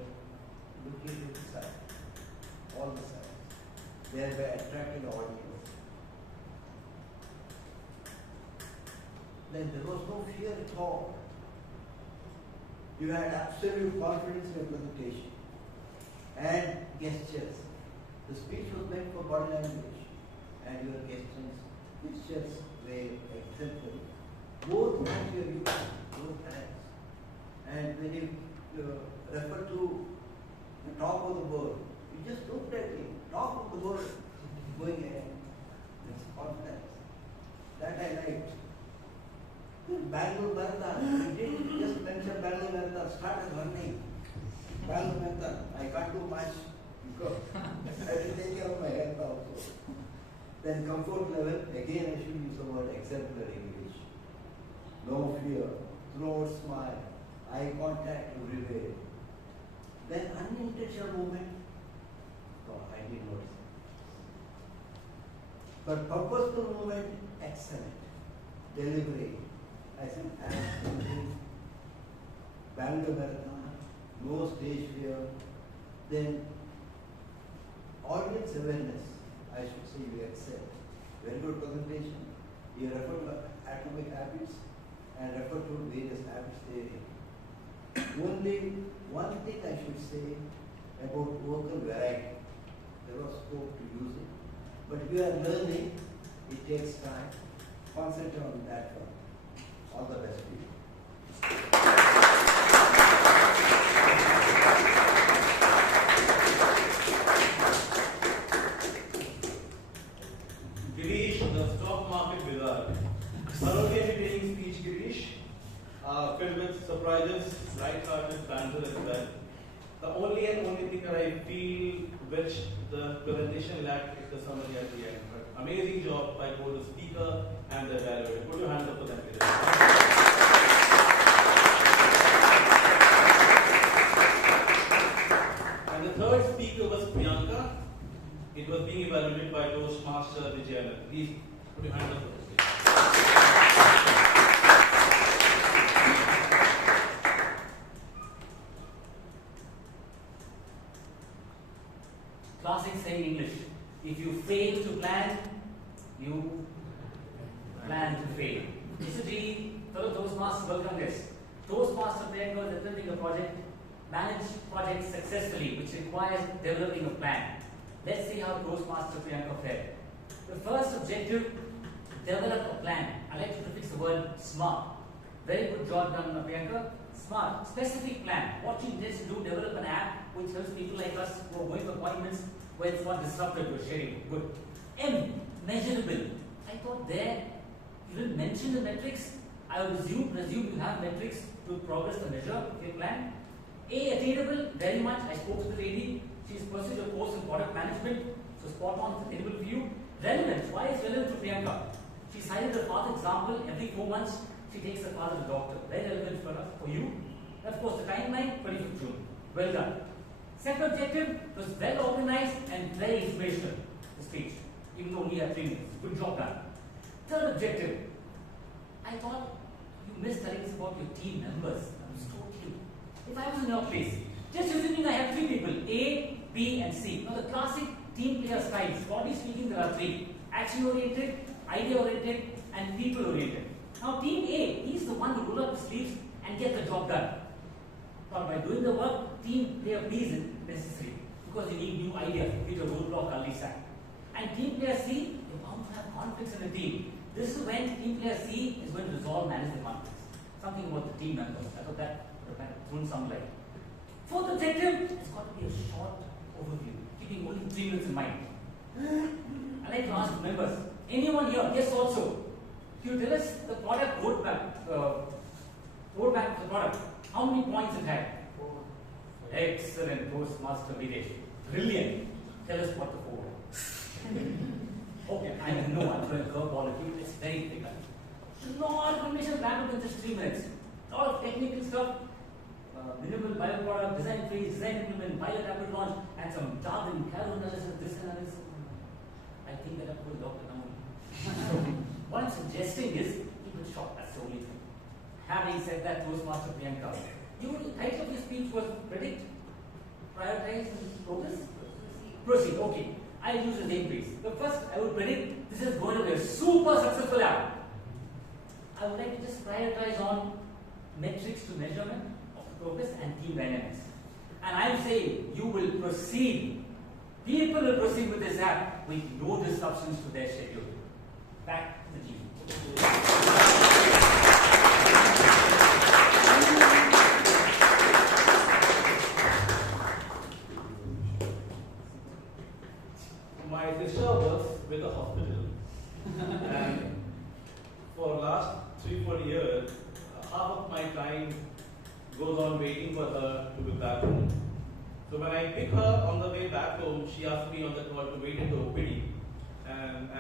looking at the side, all the sides, thereby attracting the audience. Then there was no fear at all. You had absolute confidence in your presentation and gestures. The speech was meant for body language, and your gestures were exemplary. Both hands were used, both hands. And when you refer to the top of the world, you just looked at it, top of the world, going ahead. It's confidence. That I liked. Bangalore Marathon, we didn't just mention Bangalore Marathon, started running. Bangalore Marathon, I can't do much because I have to take care of my health also. Then comfort level, again I should use the word exemplary English. No fear, throat smile, eye contact everywhere. Then unintentional movement, no, I did not say. But purposeful movement, excellent. Delivery. I said, absolutely. Bangalore Marathon, no stage fear. Then, audience awareness, I should say you excel. Very good presentation. You refer to atomic habits and refer to various habits theory. Only one thing I should say about vocal variety. There was scope to use it. But if you are learning, it takes time. Concentrate on that one. All the best to you. Girish, the stock market wizard. Thoroughly entertaining speech, Girish. Filled with surprises, light-hearted banter as well. The only thing that I feel which the presentation lacked is the summary at the end. But amazing job by both the speaker and the dialogue. Put your hands up for them. And the third speaker was Priyanka. It was being evaluated by Toastmaster Vijay. Please put your hands up for this. Classic saying English. If you fail to plan, you plan to fail. Yesterday, fellow Toastmasters, welcome guests. Toastmaster Priyanka is attempting a project, manage projects successfully, which requires developing a plan. Let's see how Toastmaster Priyanka fared. The first objective, develop a plan. I like to prefix the word smart. Very good job done, Priyanka. Smart, specific plan. What you intend to do, develop an app which helps people like us who are going for appointments where it's not disrupted to sharing. Good. M, measurable. I thought there, you didn't mention the metrics. I would presume you have metrics to progress the measure of your plan. A, attainable, very much. I spoke to the lady. She's pursued a course in product management, so spot on, attainable for you. Relevant, why is relevant to Priyanka? She cited her father example. Every 4 months, she takes her father to the doctor. Very relevant for you. And of course, the timeline, 25th June. Well done. Second objective was well organized and very informational, the speech, even though only had 3 minutes. Good job done. Third objective, I thought you missed telling us about your team members. I'm so cute. If I was in your place, just assuming I have 3 people, A, B, and C. Now the classic team player styles, broadly speaking, there are 3. Action-oriented, idea-oriented, and people-oriented. Now team A, he's the one who roll up his sleeves and get the job done. thought by doing the work, team player B is necessary because you need new ideas, you need a roadblock early start. And team player C, you're bound to have conflicts in the team. This is when team player C is going to resolve, manage the conflicts. Something about the team members. I thought that would have thrown some light. Fourth objective, it's got to be a short overview, keeping only 3 minutes in mind. I like to ask members, anyone here, guess also, you tell us the product roadmap of the product, how many points it had? Excellent, Toastmaster Nitesh. Brilliant. Tell us what the 4 Okay, I know I'm throwing a curveball at you, it's very difficult. No information wrapped in just 3 minutes. A lot of technical stuff, minimal bioproduct, design phase, design implement, pilot rapid launch, and some jargon, Kaur analysis, this analysis. I think that I've put Dr. Amaan. What I'm suggesting is keep it short, that's the only thing. Having said that, Toastmaster Priyanka, the title of your speech was predict, prioritize, and progress? Proceed, okay. I'll use the name please. But first, I would predict this is going to be a super successful app. I would like to just prioritize on metrics to measurement of the progress and team dynamics. And I'm saying you will proceed. People will proceed with this app with no disruptions to their schedule. Back to the team. My sister works with a hospital, and for last 3-4 years, half of my time goes on waiting for her to be back home. So when I pick her on the way back home, she asked me on the call to wait in the OPD. And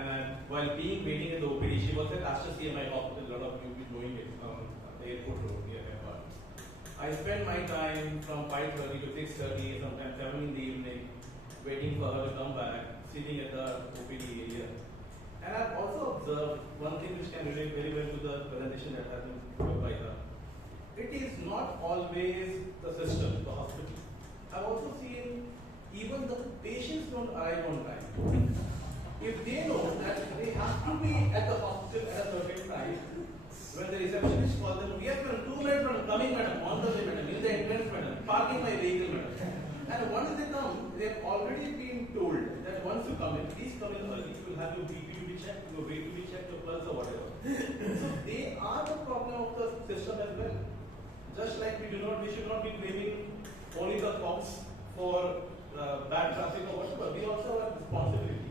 while waiting in the OPD, she was at Asha CMI hospital. A lot of you will be knowing it on the airport road near airport. I spend my time from 5:30 to 6:30, sometimes 7 in the evening, waiting for her to come back, sitting at the OPD area. And I've also observed one thing which can relate very well to the presentation that has been given by her. It is not always the system, the hospital. I've also seen even the patients don't arrive on time. If they know that they have to be at the hospital at a certain time, when the receptionist calls them, we have 2 minutes from coming, madam, on the way, madam, in the entrance, madam, parking my vehicle, madam. And once they come, they have already been told that once you come in, please come in early, you will have your BP to be checked, your weight to be checked, your pulse or whatever. So they are the problem of the system as well. Just like we should not be blaming only the cops for bad traffic or whatever. We also have responsibility.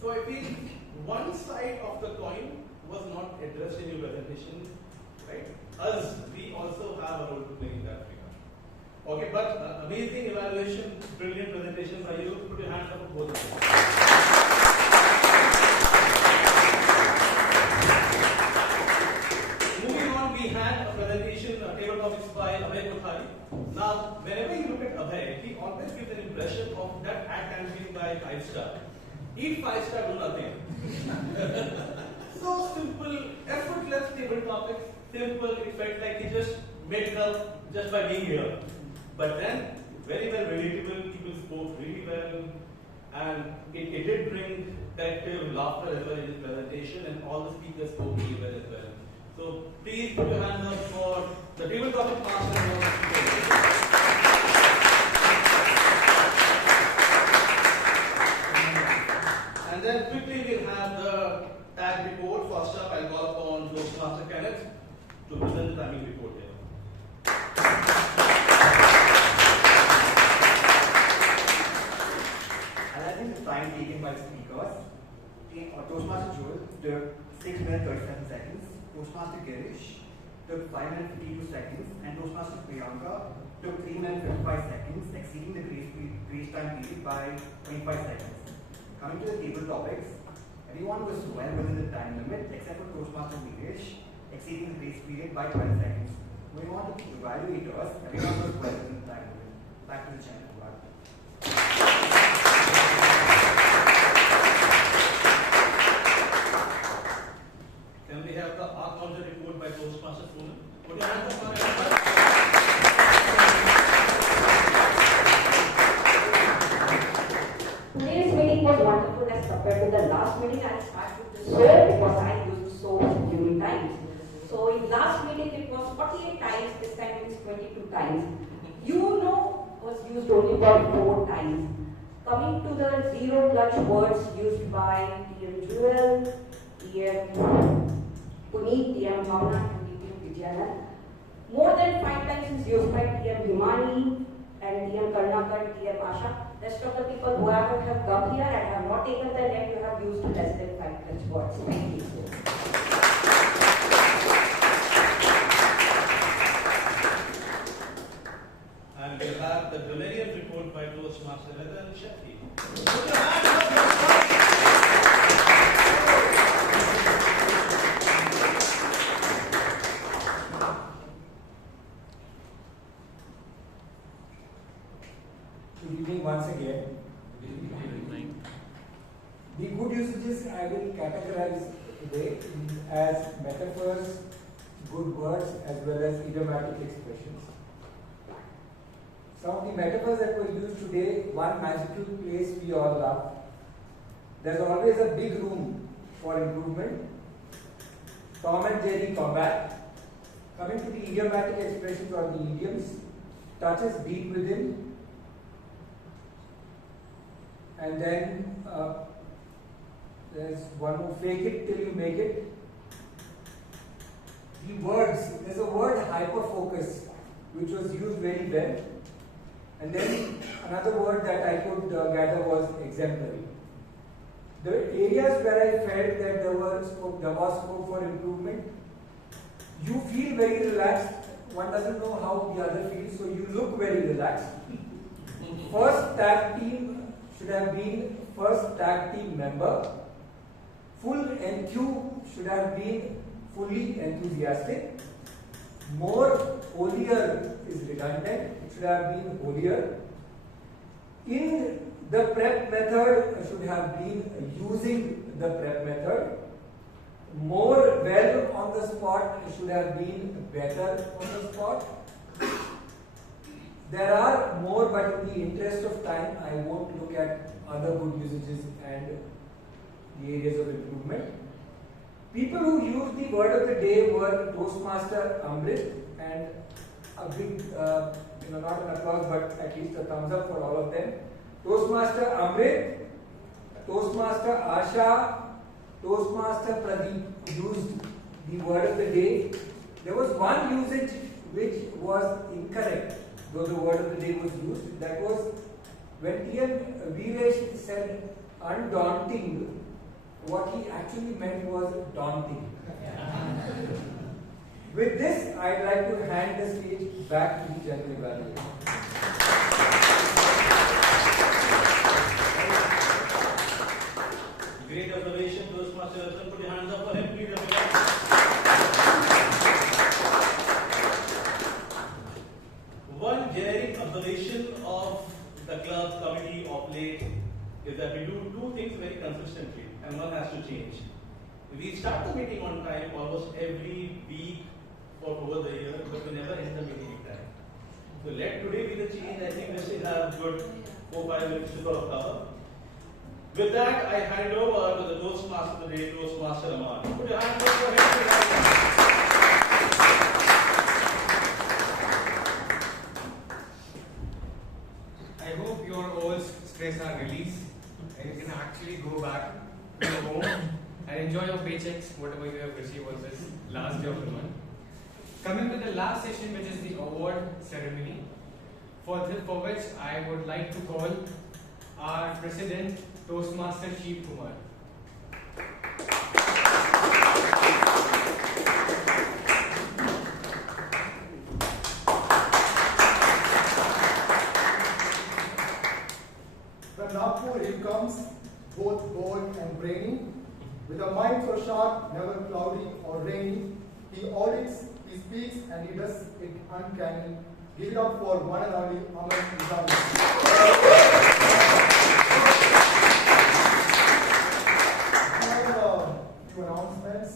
So I feel one side of the coin was not addressed in your presentation, right? Us, we also have a role to play in that regard. Okay, but amazing evaluation, brilliant presentation by you. Put your hands up for both of you. Moving on, we had a presentation, table topics by Abhay Kothari. Now, whenever you look at Abhay, he always gives an impression of that ad campaign by 5-star. Eat 5-star, do nothing. So simple, effortless table topics, simple, it felt like he just made it up just by being here. But then, very well relatable, people spoke really well, and it did bring collective laughter as well in his presentation, and all the speakers spoke really well as well. So please put your hands up for the table topic master. And then quickly we'll have the tag report. First up, I'll call upon Toastmaster Kenneth to present the timing report here. Analyzing the time taken by the speakers, Toastmaster Joel took 6 minutes 37 seconds, Toastmaster Girish took 5 minutes 52 seconds, and Toastmaster Priyanka took 3 minutes 55 seconds, exceeding the grace time period by 25 seconds. Coming to the table topics, everyone was well within the time limit except for Toastmaster Nitesh, exceeding the grace period by 12 seconds. Moving on to evaluators, everyone was well within the time limit. Back to the channel. Can we have the R-counter report by Toastmaster Poonam? Put your hands up on it. Today's meeting was wonderful as compared to the last meeting. I started this show because I used so many times. So in last meeting it was 48 times, this time it is 22 times. You used only for 4 times. Coming to the zero clutch words used by TM Jewel, TM Puneet, TM Bhavna, and TM Vijayana. More than 5 times is used by TM Himani and TM Karnakar, TM Asha. Rest of the people who have come here and have not taken the name, you have used less than 5 clutch words. Thank you. And we have the Galerian report by Toastmaster Radhan Shakti. Good evening once again. The good usages I will categorize today as metaphors, good words, as well as idiomatic expressions. Some of the metaphors that were used today, one magical place we all love. There's always a big room for improvement. Tom and Jerry combat. Coming to the idiomatic expressions or the idioms, touches deep within. And then there's one more, fake it till you make it. The words, there's a word hyperfocus, which was used very well. And then another word that I could gather was exemplary. The areas where I felt that there was scope for improvement, you feel very relaxed. One doesn't know how the other feels, so you look very relaxed. First tag team should have been first tag team member. Full NQ should have been fully enthusiastic. More holier is redundant. It should have been holier. In the prep method should have been using the prep method. More well on the spot should have been better on the spot. There are more, but in the interest of time, I won't look at other good usages and the areas of improvement. People who used the word of the day were Toastmaster Amrit, and a big, not an applause, but at least a thumbs up for all of them. Toastmaster Amrit, Toastmaster Asha, Toastmaster Pradeep used the word of the day. There was one usage which was incorrect, though the word of the day was used. That was when TM Girish said undaunting, what he actually meant was daunting. With this, I'd like to hand the stage back to the general evaluator. Great observation, Toastmaster Radhan. Put your hands up for him, please. One generic observation of the club committee of late is that we do two things very consistently, and one has to change. We start the meeting on time almost every week for over the year, but we never end the meeting on time. So let today be the change. I think we still have good 4-5 minutes to sort of cover. With that, I hand over to the Toastmaster of the day, Toastmaster Amaan. Put your hands up for him. I hope your all stress are released and you can actually go back to your home and enjoy your paychecks, whatever you have received was this last day of the month. Coming to the last session, which is the award ceremony, for which I would like to call our President, Toastmaster Sheeb Kumar. From Nagpur, he comes, both bold and brainy. With a mind so sharp, never cloudy or rainy. He audits, he speaks, and he does it uncanny. Give it up for one and only Amrit Isani. Few announcements.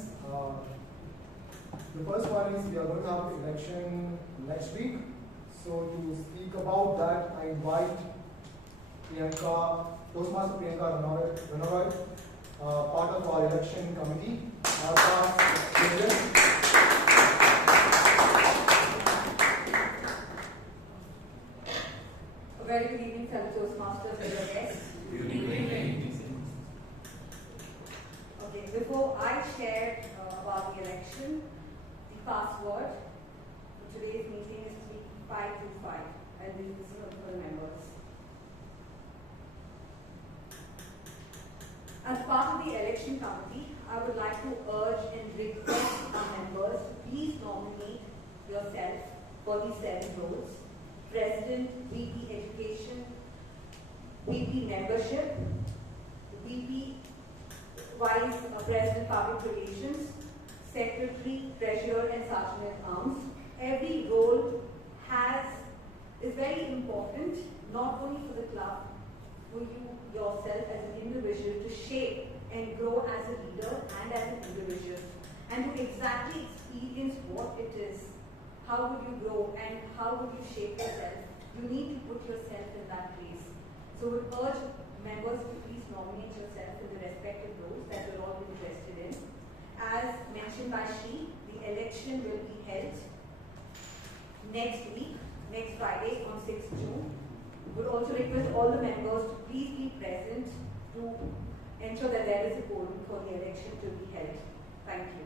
The first one is we are going to have the election next week. So to speak about that, I invite Priyanka, Toastmaster Priyanka Rannorey, part of our election committee. A very good evening, fellow Toastmasters and your guests. Good evening. Okay, before I share about the election, the password for today's meeting is 3525, and this is for the members. As part of the election committee, I would like to urge and request our members to please nominate yourself for these 7 roles: President, VP Education, VP Membership, VP Vice President Public Relations, Secretary, Treasurer and Sergeant at Arms. Every role is very important, not only for the club, for you yourself as an individual to shape and grow as a leader and as an individual, and to exactly experience what it is. How would you grow and how would you shape yourself? You need to put yourself in that place. So we urge members to please nominate yourself in the respective roles that we're all interested in. As mentioned by Sheeb, the election will be held next week, next Friday on 6th June. We would also request all the members to please be present to ensure that there is a quorum for the election to be held. Thank you.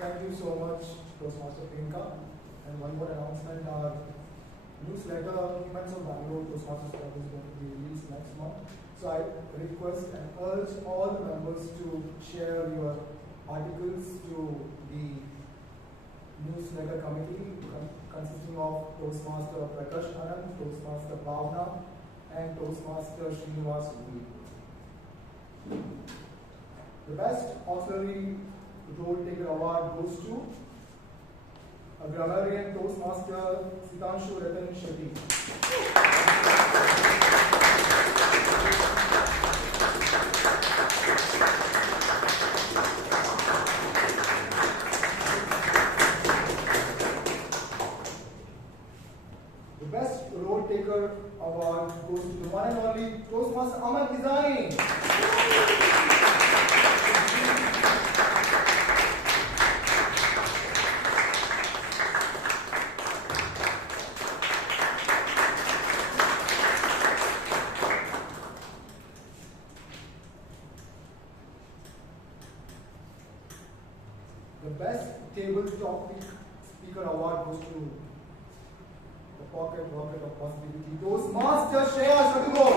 Thank you so much, Toastmaster Priyanka. And one more announcement, our newsletter, Humans of Bangalore Toastmasters Club, is going to be released next month. So I request and urge all the members to share your articles to the newsletter committee consisting of Toastmaster Prakash Anand, Toastmaster Bhavna, and Toastmaster Srinivas. The best auxiliary role taker award goes to a grammarian Toastmaster Sitanshu Ratan Shetty. The best role taker award goes to the one and only Toastmaster Isani. The best table topic speaker award goes to the pocket rocket of possibility, Toastmaster Shreya Sadugol.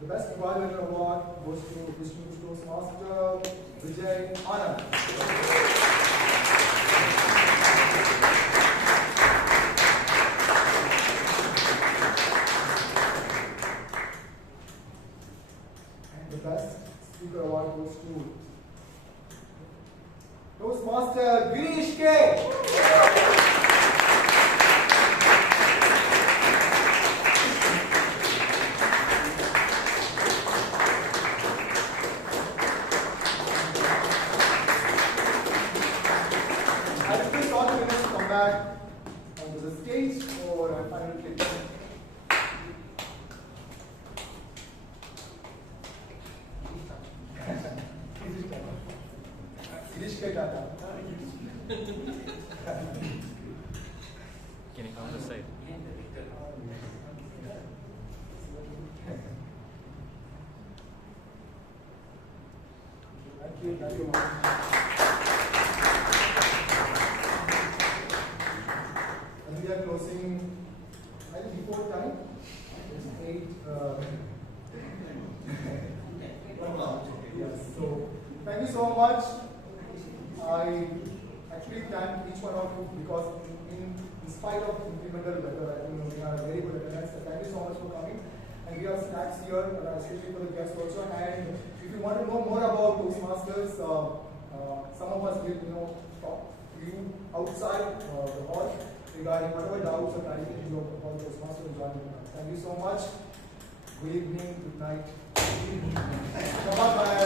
The best evaluator award goes to Vishnu's Toastmaster Vijay Anand. Best speaker award goes to Toastmaster Girish K. I request all the winners to come back onto the stage for a final clip. Girish K. Tata. Can you come this side? Thank you. Thank you, Amaan. And we are closing, I think, before time. It's 8. Yes. So, thank you so much. I actually thank each one of you because in spite of incremental weather, I think we had a very good attendance. So thank you so much for coming. And we have snacks here, especially for the guests also. And if you want to know more about Toastmasters, some of us will talk to you outside the hall regarding whatever doubts or clarifications you have about Toastmasters. Thank you so much. Good evening, good night. Bye-bye.